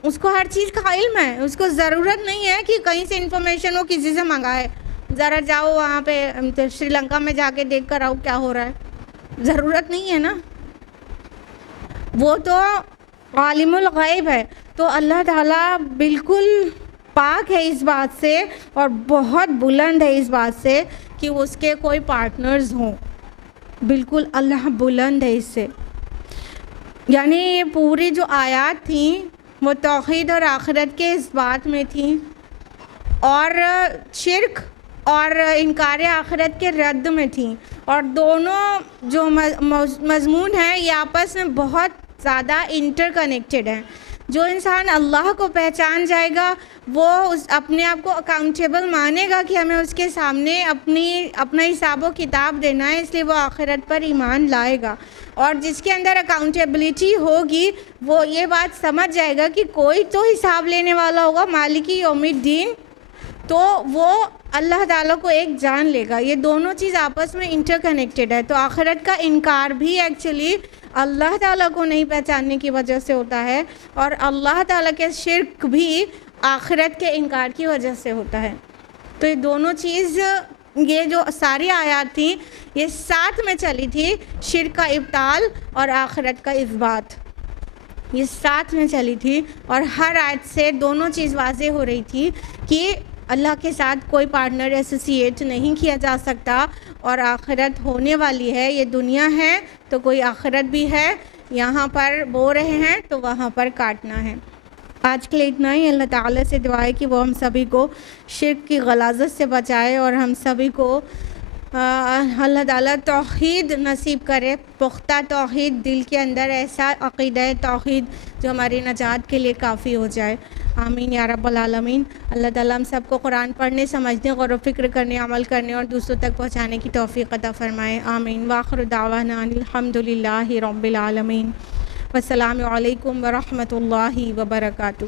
اس کو ہر چیز کا علم ہے، اس کو ضرورت نہیں ہے کہ کہیں سے انفارمیشن وہ کسی سے منگائے، ذرا جاؤ وہاں پہ سری لنکا میں جا کے دیکھ کر آؤ کیا ہو رہا ہے، ضرورت نہیں ہے نا، وہ تو عالم الغیب ہے۔ تو اللہ تعالیٰ بالکل پاک ہے اس بات سے اور بہت بلند ہے اس بات سے کہ اس کے کوئی پارٹنرز ہوں، بالکل اللہ بلند ہے اس سے۔ یعنی یہ پوری جو آیات تھیں وہ توحید اور آخرت کے اس بات میں تھیں، اور شرک اور انکار آخرت کے رد میں تھیں، اور دونوں جو مضمون ہیں یہ آپس میں بہت زیادہ انٹر کنیکٹڈ ہیں۔ جو انسان اللہ کو پہچان جائے گا وہ اپنے آپ کو اکاؤنٹیبل مانے گا کہ ہمیں اس کے سامنے اپنا حساب و کتاب دینا ہے، اس لیے وہ آخرت پر ایمان لائے گا، اور جس کے اندر اکاؤنٹیبلٹی ہوگی وہ یہ بات سمجھ جائے گا کہ کوئی تو حساب لینے والا ہوگا، مالکی یوم الدین، تو وہ اللہ تعالیٰ کو ایک جان لے گا۔ یہ دونوں چیز آپس میں انٹر کنیکٹڈ ہے۔ تو آخرت کا انکار بھی ایکچولی اللہ تعالیٰ کو نہیں پہچاننے کی وجہ سے ہوتا ہے، اور اللہ تعالیٰ کے شرک بھی آخرت کے انکار کی وجہ سے ہوتا ہے۔ تو یہ دونوں چیز، یہ جو ساری آیات تھیں یہ ساتھ میں چلی تھی، شرک کا ابطال اور آخرت کا اثبات، یہ ساتھ میں چلی تھی، اور ہر آیت سے دونوں چیز واضح ہو رہی تھی کہ اللہ کے ساتھ کوئی پارٹنر ایسوسیٹ نہیں کیا جا سکتا، اور آخرت ہونے والی ہے، یہ دنیا ہے تو کوئی آخرت بھی ہے، یہاں پر بو رہے ہیں تو وہاں پر کاٹنا ہے۔ آج کے لیے اتنا ہی۔ اللہ تعالیٰ سے دعا ہے کہ وہ ہم سبھی کو شرک کی غلاظت سے بچائے، اور ہم سبھی کو اللہ تعالیٰ توحید نصیب کرے، پختہ توحید، دل کے اندر ایسا عقیدہ توحید جو ہماری نجات کے لیے کافی ہو جائے۔ آمین یا رب العالمین۔ اللہ تعالیٰ ہم سب کو قرآن پڑھنے، سمجھنے، غور و فکر کرنے، عمل کرنے اور دوسروں تک پہنچانے کی توفیق عطا فرمائے۔ آمین۔ وآخر دعوانا الحمد للہ رب العالمین۔ والسلام علیکم ورحمۃ اللہ وبرکاتہ۔